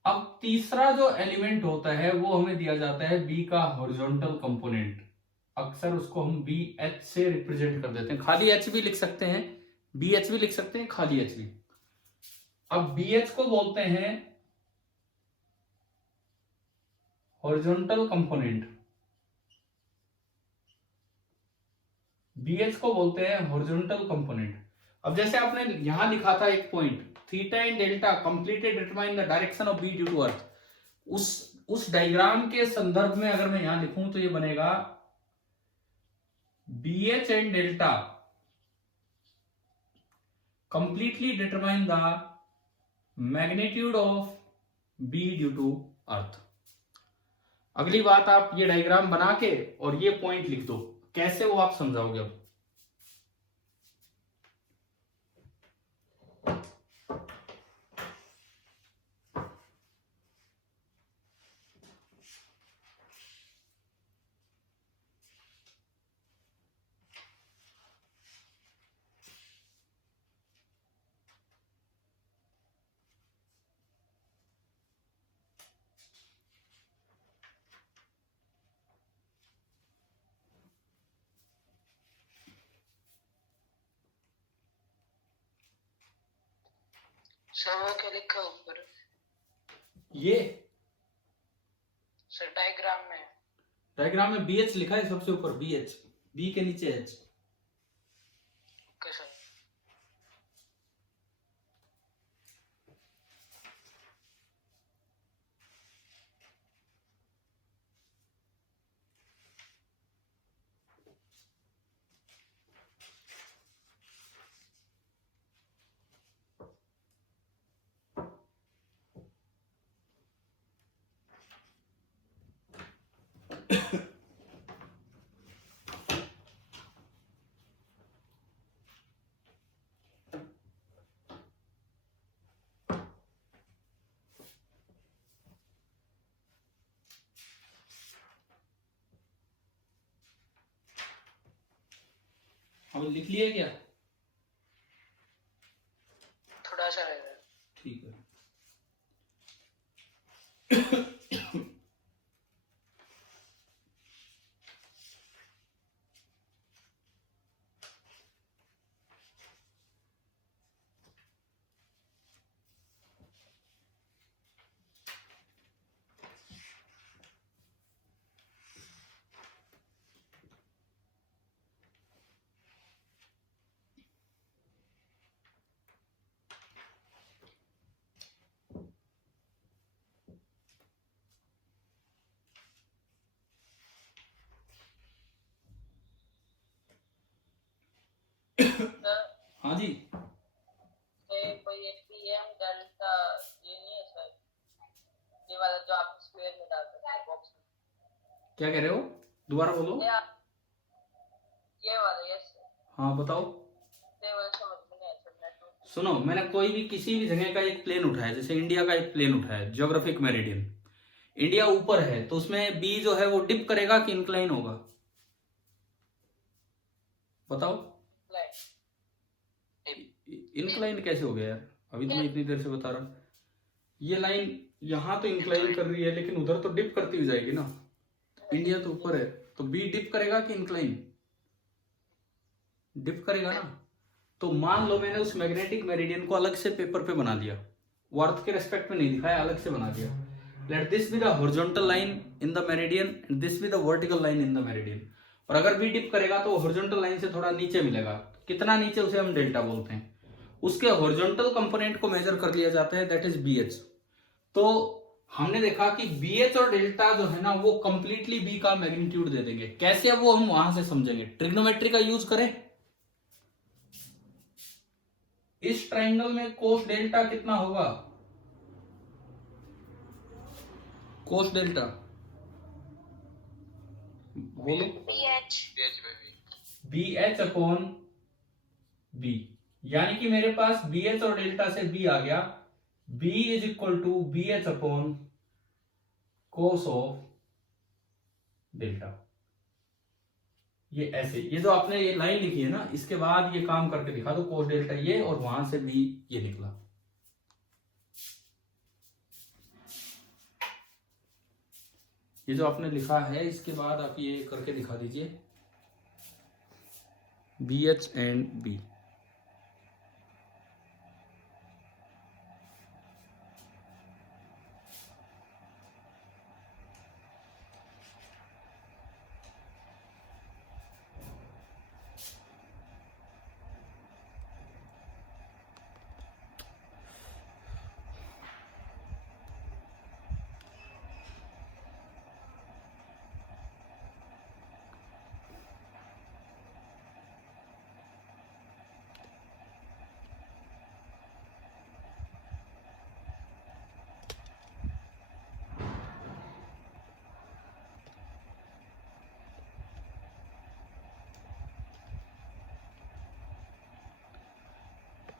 अब तीसरा जो एलिमेंट होता है वो हमें दिया जाता है बी का हॉरिजॉन्टल कंपोनेंट। अक्सर उसको हम बी एच से रिप्रेजेंट कर देते हैं, खाली एच भी लिख सकते हैं, बी एच भी लिख सकते हैं, खाली एच भी। अब बी एच को बोलते हैं हॉरिजॉन्टल कंपोनेंट, BH को बोलते हैं हॉरिजॉन्टल कंपोनेंट। अब जैसे आपने यहां लिखा था एक point, theta and delta completely determine the direction of B due to earth, उस डायग्राम के संदर्भ में अगर मैं यहां लिखूं तो ये बनेगा BH and delta completely determine the magnitude of B due to earth. अगली बात, आप ये डायग्राम बना के और ये पॉइंट लिख दो, कैसे वो आप समझाओगे अब। सर वो क्या लिखा है ऊपर? ये सर डायग्राम में BH लिखा है सबसे ऊपर, BH, B के नीचे H। Okay sir. हम लिख लिए क्या? थोड़ा सा है। ठीक है। हाँ जी, कोई PM डेल्टा ये नहीं है सर, ये वाला जो आप स्क्वायर में डाल सकते हैं बॉक्स में। क्या कह रहे हो? दोबारा बोलो। ये वाला यस सर। हाँ बताओ। ये वाला समझ में नहीं आया सर नेटवर्क। सुनो, मैंने कोई भी किसी भी जगह का एक प्लेन उठाया, जैसे इंडिया का एक प्लेन उठाया, ज्योग्राफिक मेरिडियन, इंडिया ऊपर है, तो उसमें बी जो है वो डिप करेगा कि इंक्लाइन होगा? बताओ। इंक्लाइन कैसे हो गया यार? अभी तो मैं इतनी देर से बता रहा हूं। ये लाइन यहां तो इंक्लाइन कर रही है, लेकिन उधर तो डिप करती हुई जाएगी ना। इंडिया तो ऊपर है, तो बी डिप करेगा कि इंक्लाइन? डिप करेगा ना। तो मान लो मैंने उस मैग्नेटिक मेरिडियन को अलग से पेपर पे बना दिया, वो अर्थ के रेस्पेक्ट में नहीं दिखाया, अलग से बना दिया। Let this be the horizontal line in the meridian and this be the vertical line in the meridian. और अगर बी डिप करेगा तो हॉरिजॉन्टल लाइन से थोड़ा नीचे मिलेगा, कितना नीचे, उसे हम डेल्टा बोलते हैं। उसके हॉरिजॉन्टल कंपोनेंट को मेजर कर लिया जाता है, दैट इज BH। तो हमने देखा कि BH और डेल्टा जो है ना वो कंप्लीटली बी का मैग्नीट्यूड दे देंगे। कैसे, अब वो हम वहां से समझेंगे। ट्रिग्नोमेट्री का यूज करें। इस ट्राइंगल में कोस डेल्टा कितना होगा? कोस डेल्टा बोलो। BH अपॉन B, यानी कि मेरे पास BH और डेल्टा से B आ गया। B is equal to BH upon cos of delta. ये ऐसे, ये जो आपने ये लाइन लिखी है ना, इसके बाद ये काम करके दिखा दो, कोस डेल्टा ये, और वहां से B ये निकला। ये जो आपने लिखा है, इसके बाद आप ये करके दिखा दीजिए, BH एंड B।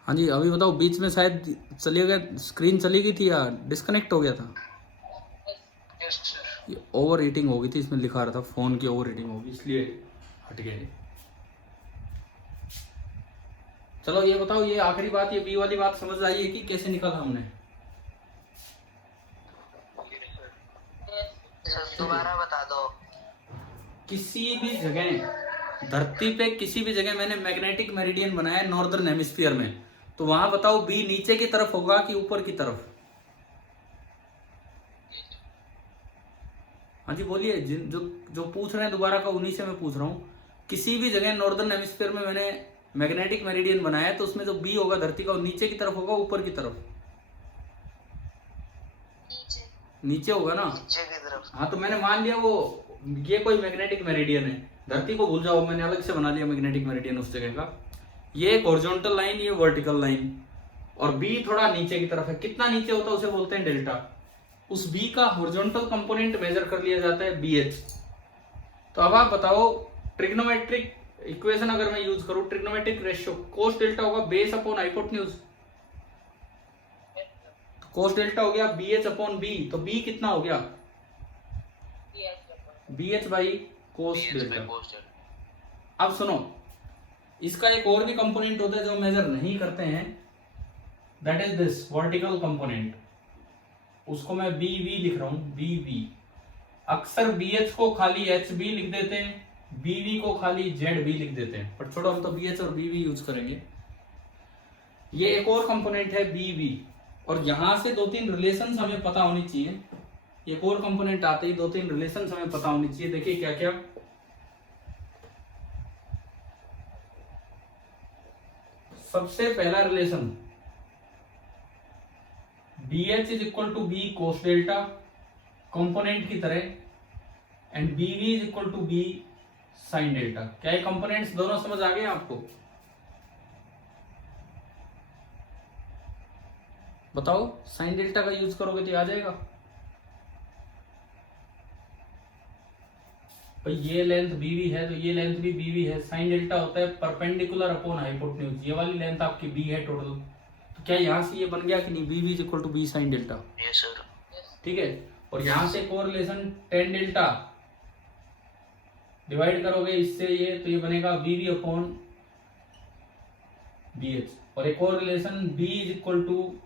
हाँ जी अभी बताओ, बीच में शायद चली गया, स्क्रीन चली गई थी या डिस्कनेक्ट हो गया था? Yes sir. ये ओवर हीटिंग हो गई थी, इसमें लिखा रहा था फ़ोन की ओवर हीटिंग होगी, इसलिए हट गया ये। चलो ये बताओ, ये आखिरी बात, ये बी वाली बात समझ आई है कि कैसे निकाला हमने? सर दोबारा बता दो। किसी भी जगह धरती पे किसी भी जगह मैंने मैग्नेटिक मेरिडियन बनाया नॉर्दर्न हेमिस्फीयर में, तो वहां बताओ बी नीचे की तरफ होगा कि ऊपर की तरफ? हाँ जी बोलिए, जिन जो जो पूछ रहे हैं दोबारा का उन्हीं से मैं पूछ रहा हूँ। किसी भी जगह नॉर्दर्न हेमिस्फीयर में मैंने मैग्नेटिक मेरिडियन बनाया, तो उसमें जो बी होगा धरती का, वो नीचे की तरफ होगा ऊपर की तरफ? नीचे होगा ना? नीचे की तरफ। हाँ तो मैंने मान लिया वो ये कोई मैग्नेटिक मेरिडियन है, धरती को भूल जाओ, मैंने अलग से बना लिया मैग्नेटिक मेरिडियन उस जगह का। ये एक हॉरिजॉन्टल लाइन, ये वर्टिकल लाइन, और बी थोड़ा नीचे की तरफ है। कितना नीचे होता है उसे बोलते हैं डेल्टा। उस बी का हॉरिजॉन्टल कंपोनेंट मेजर कर लिया जाता है BH। तो अब आप बताओ, ट्रिग्नोमेट्रिक इक्वेशन अगर मैं यूज करूं, ट्रिग्नोमेट्रिक रेशियो कोस डेल्टा होगा बेस अपॉन हाइपोटेन्यूज, कोस डेल्टा हो गया BH अपॉन बी, तो बी कितना हो गया? BH by cos delta. अब सुनो, इसका एक और भी कंपोनेंट होता है जो मेजर नहीं करते हैं, that is this vertical component. उसको मैं BV लिख रहा हूं, BV। अक्सर BH को खाली HB लिख देते हैं, BV को खाली ZB लिख देते हैं, पर छोड़ो, हम तो BH और BV यूज करेंगे। ये एक और कंपोनेंट है BV, और यहां से दो तीन रिलेशंस हमें पता होनी चाहिए। एक और कंपोनेंट आते ही दो तीन रिलेशंस हमें पता होनी चाहिए। देखिए क्या क्या। सबसे पहला relation, BH is equal to B cos delta component की तरह, and BV is equal to B sine delta. क्या ये कंपोनेंट्स दोनों समझ आ गए आपको? बताओ, साइन डेल्टा का यूज करोगे तो आ जाएगा भाई। ये लेंथ BV है तो ये लेंथ भी BV है। साइन डेल्टा होता है परपेंडिकुलर अपॉन हाइपोटेन्यूज। ये वाली लेंथ आपकी B है टोटल, तो क्या यहां से ये बन गया कि नहीं, BV is equal to B sine delta? Yes sir. ठीक है। और यहां से कोरिलेशन टेन डेल्टा डिवाइड करोगे इससे ये, तो ये बनेगा BV अपॉन BH। और एक और relation B is equal to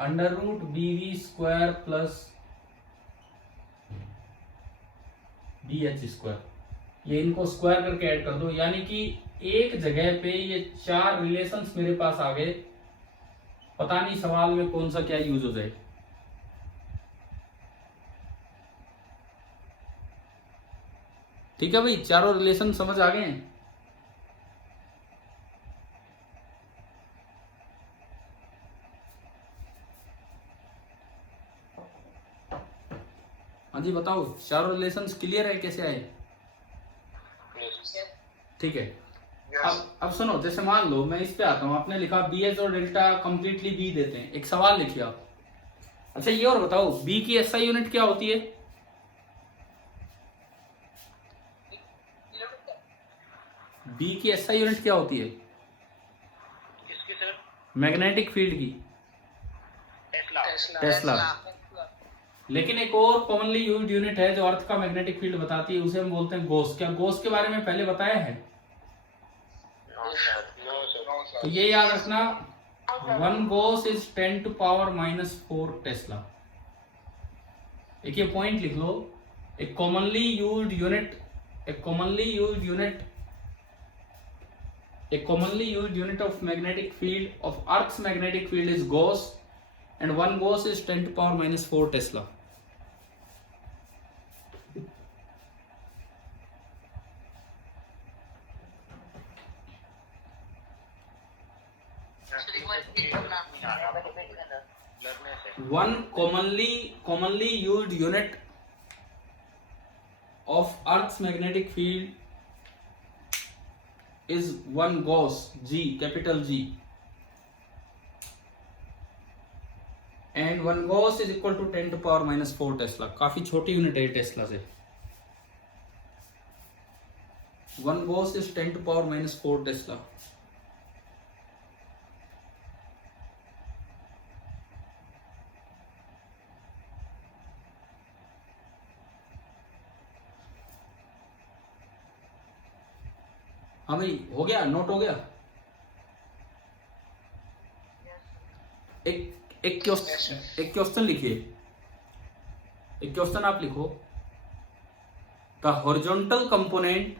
under root BV square plus BH square. ये इनको स्क्वायर करके ऐड कर दो, यानी कि एक जगह पे ये चार रिलेशंस मेरे पास आ गए। पता नहीं सवाल में कौन सा क्या यूज हो जाए। ठीक है भाई, चारों रिलेशन समझ आ गए हैं? हाँ जी बताओ, चारों रिलेशंस क्लियर है, कैसे आए? ठीक है। अब सुनो, जैसे मान लो मैं इस पे आता हूँ, आपने लिखा BH और डेल्टा कंप्लीटली B देते हैं, एक सवाल लिखिए आप। अच्छा ये और बताओ, B की SI यूनिट क्या होती है? B की SI यूनिट क्या होती है? किसकी सर? मैग्नेटिक फील्ड की। टेस्ला। लेकिन एक और कॉमनली यूज्ड यूनिट है जो अर्थ का मैग्नेटिक फील्ड बताती है, उसे हम बोलते हैं गॉस। क्या गॉस के बारे में पहले बताया है? तो ये याद रखना, 1 gauss is 10 to power -4 tesla. एक ये पॉइंट लिख लो, a commonly used unit of magnetic field of earth's magnetic field is gauss, and 1 gauss is 10 to power -4 Tesla. One commonly used unit of Earth's magnetic field is 1 gauss, G, capital G. And 1 gauss is equal to 10 to power -4 tesla. काफी छोटी unit है tesla से। 1 gauss is 10 to power -4 tesla. हाँ भाई, हो गया, note हो गया। एक क्वेश्चन लिखिए, एक क्वेश्चन आप लिखो। The horizontal component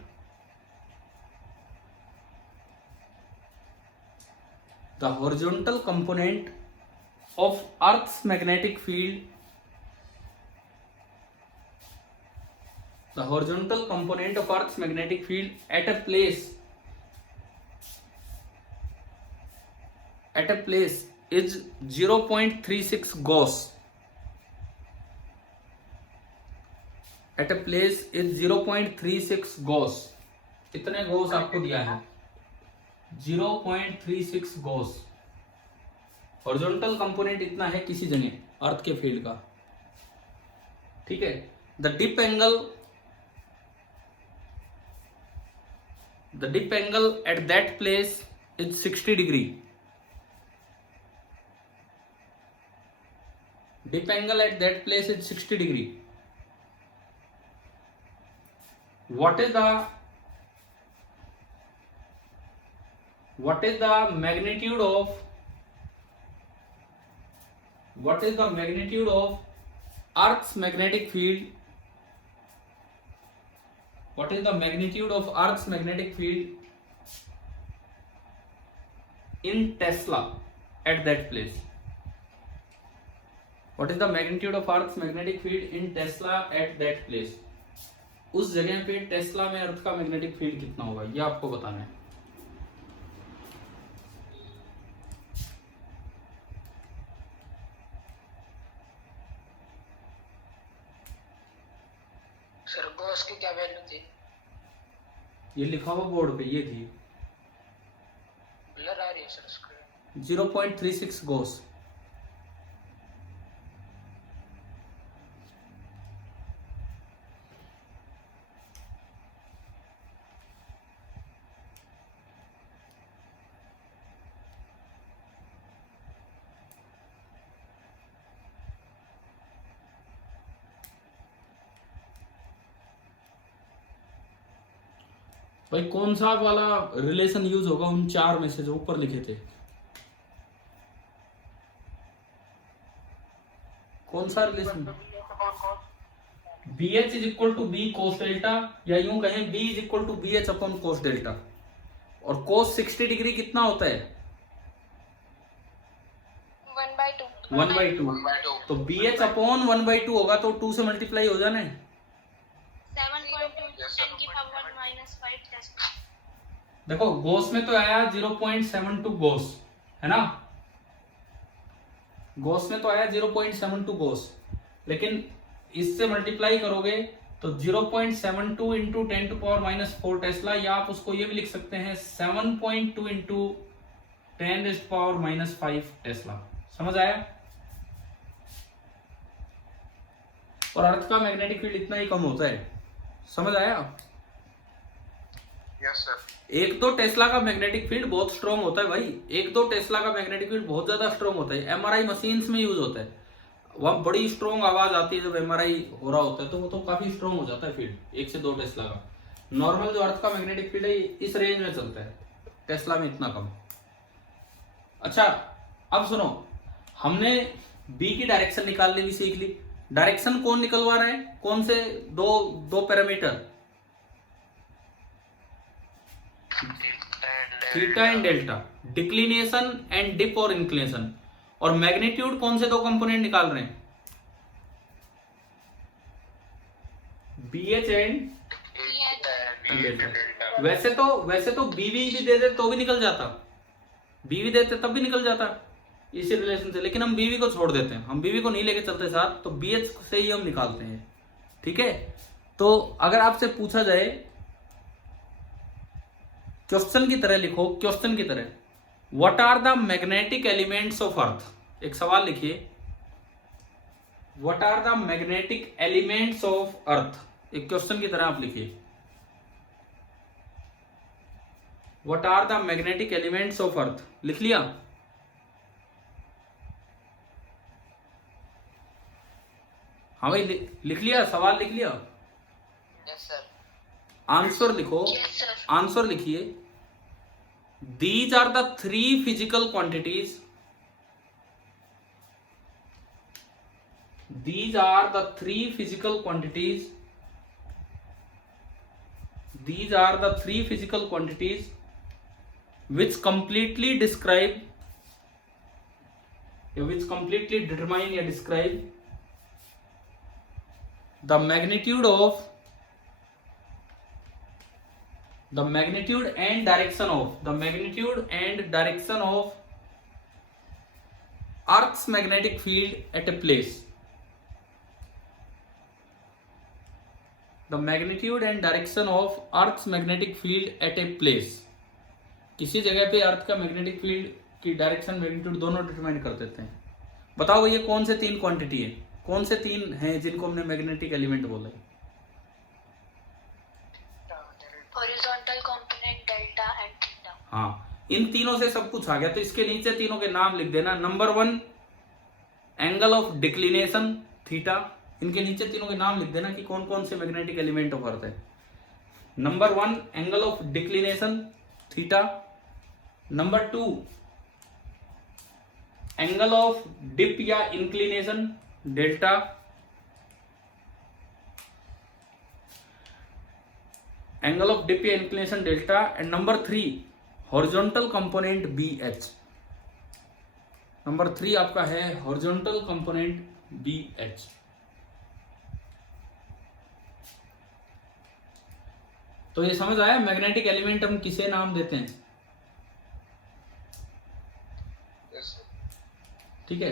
of Earth's magnetic field, the horizontal component of Earth's magnetic field at a place is 0.36 Gauss. At a place is 0.36 Gauss. कितने गॉस आपको दिया है? 0.36 गॉस। हॉरिजॉन्टल कंपोनेंट इतना है किसी जगह अर्थ के फील्ड का, ठीक है। The dip angle at that place is 60 degree. Dip angle at that place is 60 degree. What is the magnitude of Earth's magnetic field? What is the magnitude of Earth's magnetic field in Tesla at that place? What is the magnitude of Earth's magnetic field in Tesla at that place? उस जगह पे Tesla में अर्थ का magnetic field कितना होगा, ये आपको बताना है। सर गॉस की क्या वैल्यू थी? ये लिखा हुआ बोर्ड पे ये थी, ब्लर आ रही है सर स्क्रीन। 0.36 गॉस। भाई कौन सा वाला रिलेशन यूज होगा उन चार में से जो ऊपर लिखे थे? कौन सा relation? B H is equal to B cos delta, या यूं कहें B is equal to B H upon cos delta. और कोस 60 डिग्री कितना होता है? 1/2। तो बी एच अपॉन 1/2 होगा तो 2 से मल्टीप्लाई हो जाना है। 7.2 देखो गॉस में तो आया 0.72 गॉस, है ना। गॉस में तो आया 0.72 गॉस, लेकिन इससे मल्टीप्लाई करोगे तो 0.72 इंटू 10⁻⁴ टेस्ला, या आप उसको ये भी लिख सकते हैं 7.2 इंटू 10⁻⁵ टेस्ला। समझ आया? और अर्थ का मैग्नेटिक फील्ड इतना ही कम होता है। समझ आया? Yes sir. 1-2 टेस्ला का मैग्नेटिक फील्ड बहुत स्ट्रॉन्ग होता है भाई। 1-2 टेस्ला का मैग्नेटिक फील्ड बहुत ज्यादा स्ट्रॉन्ग होता है। एमआरआई मशीन्स में यूज होता है, वहां बड़ी स्ट्रॉन्ग आवाज आती है जब एमआरआई हो रहा होता है, तो वो तो काफी स्ट्रॉन्ग हो जाता है फील्ड 1 से 2 टेस्ला का। नॉर्मल जो अर्थ का मैग्नेटिक फील्ड है इस रेंज में चलता है, टेस्ला में इतना कम। अच्छा अब सुनो, हमने बी की डायरेक्शन निकालनी भी सीख ली। डायरेक्शन कौन निकलवा रहा है? कौन से दो parameter? Theta and delta, declination and dip और इंक्लिनेशन। और मैग्नीट्यूड कौन से 2 कंपोनेंट निकाल रहे हैं? BH and delta. वैसे तो बीवी भी दे दे तो भी निकल जाता, बीवी देते तब भी निकल जाता इसी रिलेशन से, लेकिन हम बीवी को छोड़ देते हैं, हम बीवी को नहीं लेके चलते साथ, तो BH से ही हम निकालते हैं। ठीक है, तो अगर आपसे पूछा जाए क्वेश्चन की तरह लिखो, क्वेश्चन की तरह, what are the magnetic elements of earth. एक सवाल लिखिए, what are the magnetic elements of earth. एक क्वेश्चन की तरह आप लिखिए, what are the magnetic elements of earth. लिख लिया? हाँ भाई लिख लिया, सवाल लिख लिया? Yes sir. आंसर लिखो, Yes, sir. आंसर लिखिए। These are the three physical quantities. These are the three physical quantities. These are the three physical quantities which completely describe, which completely determine or describe the magnitude of, the magnitude and direction of, the magnitude and direction of Earth's magnetic field at a place. The magnitude and direction of Earth's magnetic field at a place. किसी जगह पे अर्थ का magnetic field की direction magnitude दोनों determine कर देते हैं। बताओ ये कौन से तीन क्वांटिटी है, कौन से तीन हैं जिनको हमने मैग्नेटिक एलिमेंट बोला है? Horizontal component delta and theta. हाँ, इन तीनों से सब कुछ आ गया, तो इसके नीचे तीनों के नाम लिख देना। Number 1 angle of declination theta, इनके नीचे तीनों के नाम लिख देना कि कौन कौन से मैग्नेटिक एलिमेंट ऑफ अर्थ है। Number 1 angle of declination theta, number 2 angle of dip या inclination delta, angle of dip या inclination delta, and number 3 horizontal component B H. Number 3 आपका है हॉरिजॉन्टल कंपोनेंट बी एच। तो ये समझ आया magnetic element हम किसे नाम देते हैं? ठीक है,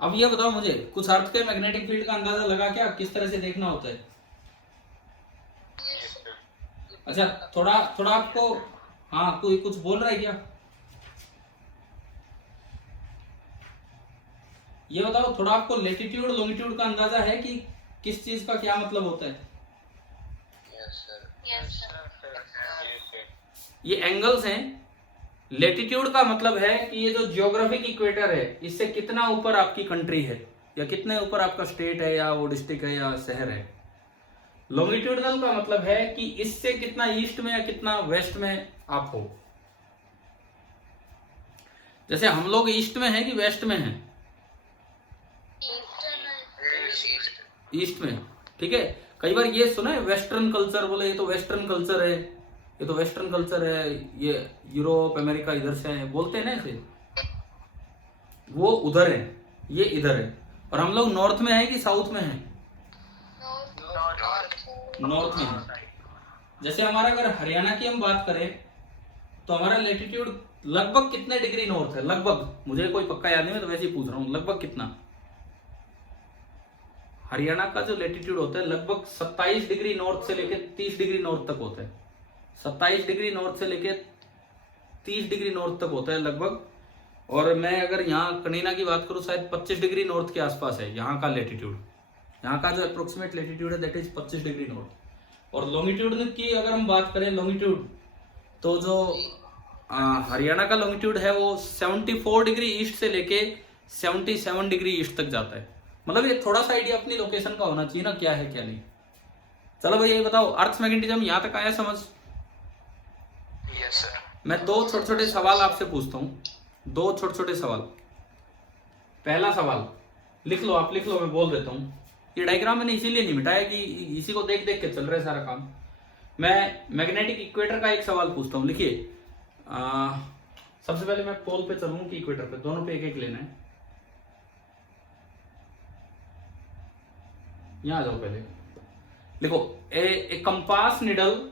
अब ये बताओ मुझे, कुछ अर्थ के मैग्नेटिक फील्ड का अंदाजा लगा क्या, किस तरह से देखना होता है? अच्छा, थोड़ा आपको, हाँ कोई कुछ बोल रहा है क्या? ये बताओ, थोड़ा आपको लेटिट्यूड लॉन्गिट्यूड का अंदाजा है कि किस चीज का क्या मतलब होता है? Yes, sir. ये एंगल्स हैं। लेटिट्यूड का मतलब है कि ये जो जियोग्राफिक इक्वेटर है, इससे कितना ऊपर आपकी कंट्री है, या कितने ऊपर आपका स्टेट है, या वो डिस्ट्रिक्ट है, या शहर है। लॉन्गिट्यूडनल का मतलब है कि इससे कितना ईस्ट में या कितना वेस्ट में आप हो। जैसे हम लोग ईस्ट में हैं कि वेस्ट में हैं? ईस्ट में, ठीक है। कई बार ये सुना है वेस्टर्न कल्चर, बोले ये तो वेस्टर्न कल्चर है, ये तो वेस्टर्न कल्चर है, ये यूरोप अमेरिका इधर से है, बोलते हैं ना ऐसे। वो उधर है, ये इधर है, और हम लोग नॉर्थ में है कि साउथ में है? नॉर्थ में है। जैसे हमारा अगर हरियाणा की हम बात करें तो हमारा लेटिट्यूड लगभग कितने डिग्री नॉर्थ है? लगभग, मुझे कोई पक्का याद नहीं, मैं तो वैसे ही पूछ रहा हूँ, लगभग कितना? हरियाणा का जो लेटिट्यूड होता है लगभग 27 डिग्री नॉर्थ से लेके 30 डिग्री नॉर्थ तक होता है। 27 डिग्री नॉर्थ से लेके 30 डिग्री नॉर्थ तक होता है लगभग। और मैं अगर यहाँ कनीना की बात करूँ, शायद 25 डिग्री नॉर्थ के आसपास है यहाँ का लेटिट्यूड। यहाँ का जो अप्रोक्सीमेट लेटिट्यूड है दैट इज 25 डिग्री नॉर्थ। और लॉन्गिट्यूड की अगर हम बात करें लॉन्गिट्यूड, तो जो हरियाणा का लॉन्गिट्यूड है वो 74 डिग्री ईस्ट से लेके 77 डिग्री ईस्ट तक जाता है। मतलब ये थोड़ा सा आइडिया अपनी लोकेशन का होना चाहिए ना, क्या है क्या नहीं। चलो भाई, ये बताओ, अर्थ मैग्नेटिज्म यहाँ तक आया समझ? Yes sir. मैं दो छोटे छोटे सवाल आपसे पूछता हूँ, दो छोटे छोटे सवाल। पहला सवाल लिख लो, आप लिख लो, मैं बोल देता हूँ। ये डायग्राम मैंने इसीलिए नहीं मिटाया कि इसी को देख देख के चल रहा है सारा काम। मैं मैग्नेटिक इक्वेटर का एक सवाल पूछता हूँ, लिखिए। सबसे पहले मैं पोल पे चलूँ कि इक्वेटर पे? दोनों पे एक एक लेना है। यहां आ जाओ, पहले लिखो, a compass needle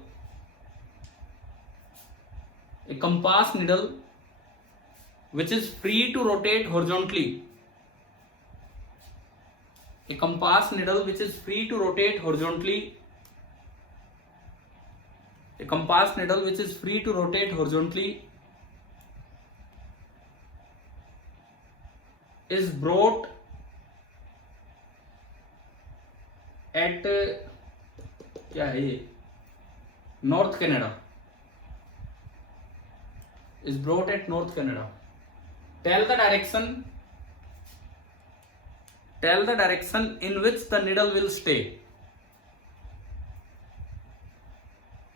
which is free to rotate horizontally. A compass needle which is free to rotate horizontally. A compass needle which is free to rotate horizontally is brought at, क्या है ये, north Canada, is brought at North Canada. Tell the direction in which the needle will stay.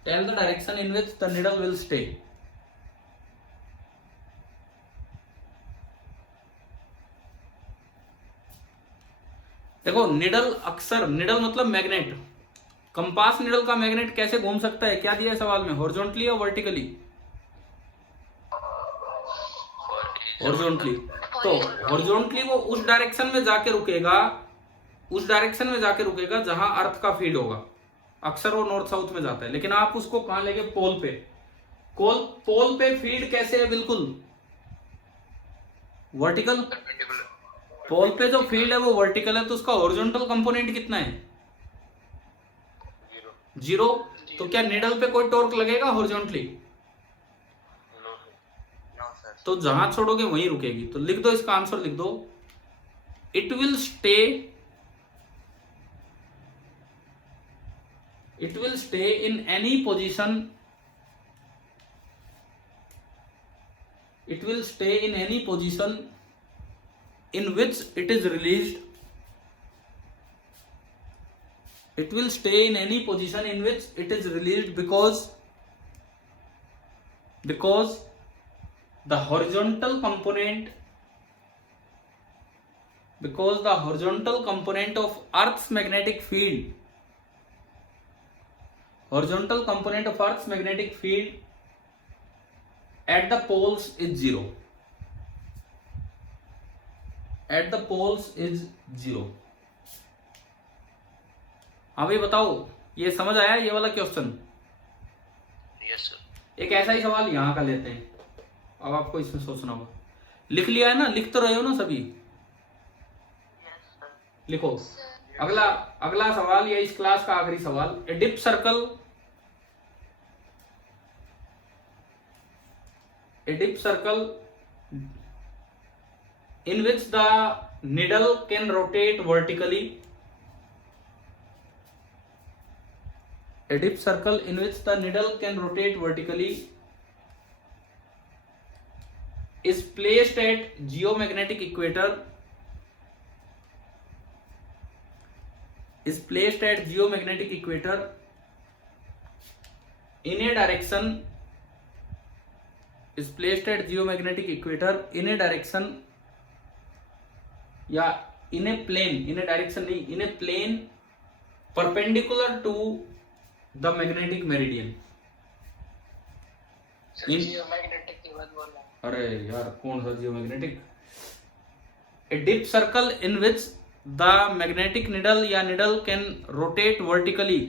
Tell the direction in which the needle will stay. देखो needle अक्सर, needle मतलब magnet, compass needle का magnet कैसे घूम सकता है, क्या दिया है सवाल में, हॉरिजॉन्टली या वर्टिकली? हॉरिजॉन्टली। तो हॉरिजॉन्टली वो उस डायरेक्शन में जाके रुकेगा, उस डायरेक्शन में जाके रुकेगा जहां अर्थ का फील्ड होगा। अक्सर वो नॉर्थ साउथ में जाता है, लेकिन आप उसको कहां लेंगे, पोल पे। पोल पे फील्ड कैसे है, बिल्कुल वर्टिकल। पोल पे जो फील्ड है वो वर्टिकल है, तो उसका हॉरिजॉन्टल कंपोनेंट कितना है, 0। तो क्या निडल पे कोई टॉर्क लगेगा हॉरिजॉन्टली? No sir. तो जहां छोड़ोगे वहीं रुकेगी। तो लिख दो, इसका आंसर लिख दो, it will stay, it will stay in any position, it will stay in any position in which it is released, it will stay in any position in which it is released because the horizontal component, because the horizontal component of Earth's magnetic field, horizontal component of Earth's magnetic field at the poles is 0, at the poles is 0। हाँ भाई बताओ, ये समझ आया ये वाला question? Yes sir. एक ऐसा ही सवाल यहाँ का लेते हैं, अब आपको इसमें सोचना होगा। लिख लिया है ना, लिख तो रहे हो ना सभी? लिखो। अगला सवाल, या इस क्लास का आखिरी सवाल, a dip circle, a dip circle in which the needle can rotate vertically, a dip circle in which the needle can rotate vertically is placed at geomagnetic equator, is placed at geomagnetic equator in a direction, is placed at geomagnetic equator in a direction, या in a plane, in a direction नहीं, in a plane perpendicular to the magnetic meridian। Geomagnetic की बात बोल रहा हूँ। अरे यार कौन सा geomagnetic? A dip circle in which the magnetic needle या needle can rotate vertically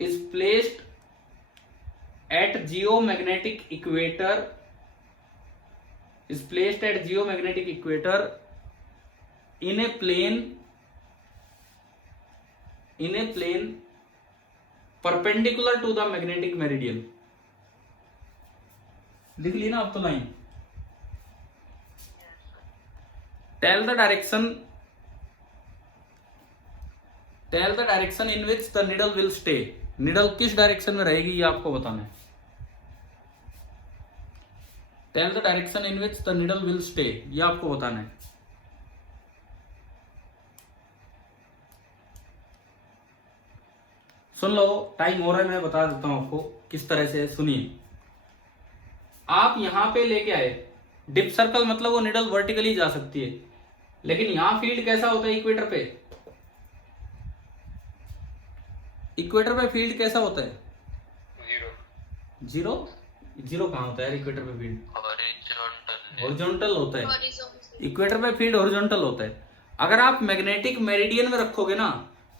is placed at geomagnetic equator, is placed at geomagnetic equator in a plane, in a plane perpendicular to the magnetic meridian। लिख ली ना अब तो line? tell the direction in which the needle will stay। Needle किस direction में रहेगी ये आपको बताना है। Tell the direction in which the needle will stay, ये आपको बताना है। सुन लो, टाइम हो रहा है, मैं बता देता हूं आपको किस तरह से। सुनिए, आप यहां पे लेके आए डिप सर्कल, मतलब वो निडल वर्टिकली जा सकती है, लेकिन यहां फील्ड कैसा होता है इक्वेटर पे? इक्वेटर पे फील्ड कैसा होता है? 0। जीरो कहाँ होता है इक्वेटर पे फील्ड? हॉरिजॉन्टल होता है। इक्वेटर पे फील्ड हॉरिजॉन्टल होता है। अगर आप मैग्नेटिक मेरिडियन में रखोगे ना,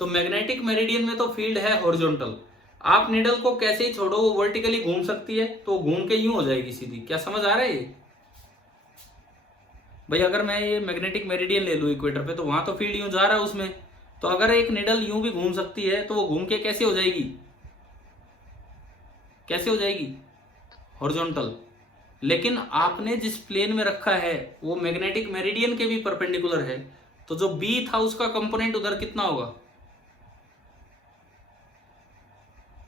तो मैग्नेटिक मेरिडियन में तो फील्ड है हॉरिजॉन्टल। आप निडल को कैसे ही छोड़ो, वो वर्टिकली घूम सकती है, तो घूम के यूं हो जाएगी सीधी। क्या समझ आ रहा है ये भाई? अगर मैं ये मैग्नेटिक मेरिडियन ले लूं इक्वेटर पे, तो वहां तो फील्ड यूं जा रहा है उसमें, तो अगर एक निडल यूं भी घूम सकती है, तो वो घूम के कैसे हो जाएगी? कैसे हो जाएगी? हॉरिजॉन्टल। लेकिन आपने जिस प्लेन में रखा है वो मैग्नेटिक मेरिडियन के भी परपेंडिकुलर है, तो जो बी था उसका कंपोनेंट उधर कितना होगा?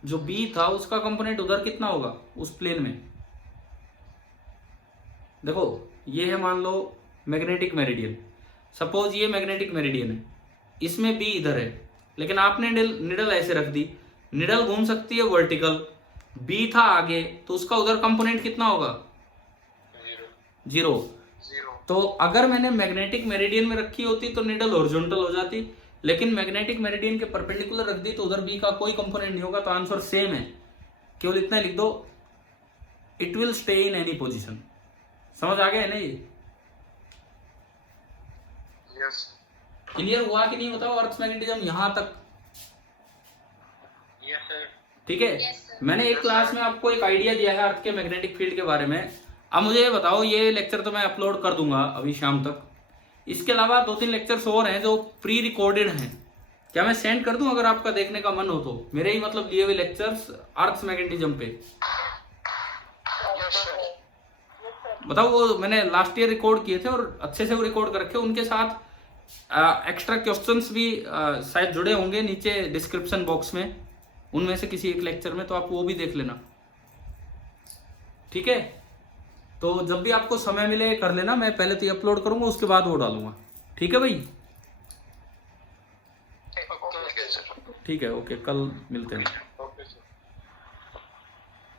जो बी था उसका कंपोनेंट उधर कितना होगा उस प्लेन में? देखो ये है, मान लो मैग्नेटिक मेरिडियन, सपोज ये मैग्नेटिक मेरिडियन है, इसमें बी इधर है, लेकिन आपने निडल ऐसे रख दी, निडल घूम सकती है वर्टिकल, बी था आगे, तो उसका उधर कंपोनेंट कितना होगा? 0। तो अगर मैंने मैग्नेटिक मेरिडियन में रखी होती तो निडल हॉरिजॉन्टल हो जाती, लेकिन मैग्नेटिक मेरिडियन के परपेंडिकुलर रख दी तो उधर बी का कोई कंपोनेंट नहीं होगा, तो आंसर सेम है। केवल इतना लिख दो, it will stay in any position. समझ आ गया है ना ये? यस क्लियर हुआ कि नहीं बताओ अर्थ मैग्नेटिज्म यहां तक? Yes sir. ठीक है। Yes, sir. मैंने एक क्लास में आपको एक आइडिया दिया है अर्थ के मैग्नेटिक फील्ड के बारे में। अब मुझे ये बताओ, ये लेक्चर तो मैं अपलोड कर दूंगा अभी शाम तक, इसके अलावा 2-3 लेक्चर्स और हैं जो प्री रिकॉर्डेड हैं, क्या मैं सेंड कर दूं अगर आपका देखने का मन हो तो? मेरे ही मतलब लिए हुए लेक्चर्स अर्थ मैग्नेटिज्म पे, बताओ। वो मैंने लास्ट ईयर रिकॉर्ड किए थे और अच्छे से वो रिकॉर्ड कर रखे, उनके साथ एक्स्ट्रा क्वेश्चंस भी शायद जुड़े होंगे नीचे डिस्क्रिप्शन बॉक्स में, उनमें से किसी एक लेक्चर में, तो आप वो भी देख लेना। ठीक है, तो जब भी आपको समय मिले कर लेना, मैं पहले तो ये अपलोड करूंगा उसके बाद वो डालूंगा। ठीक है भाई? Okay sir. ठीक है, ओके, कल मिलते हैं।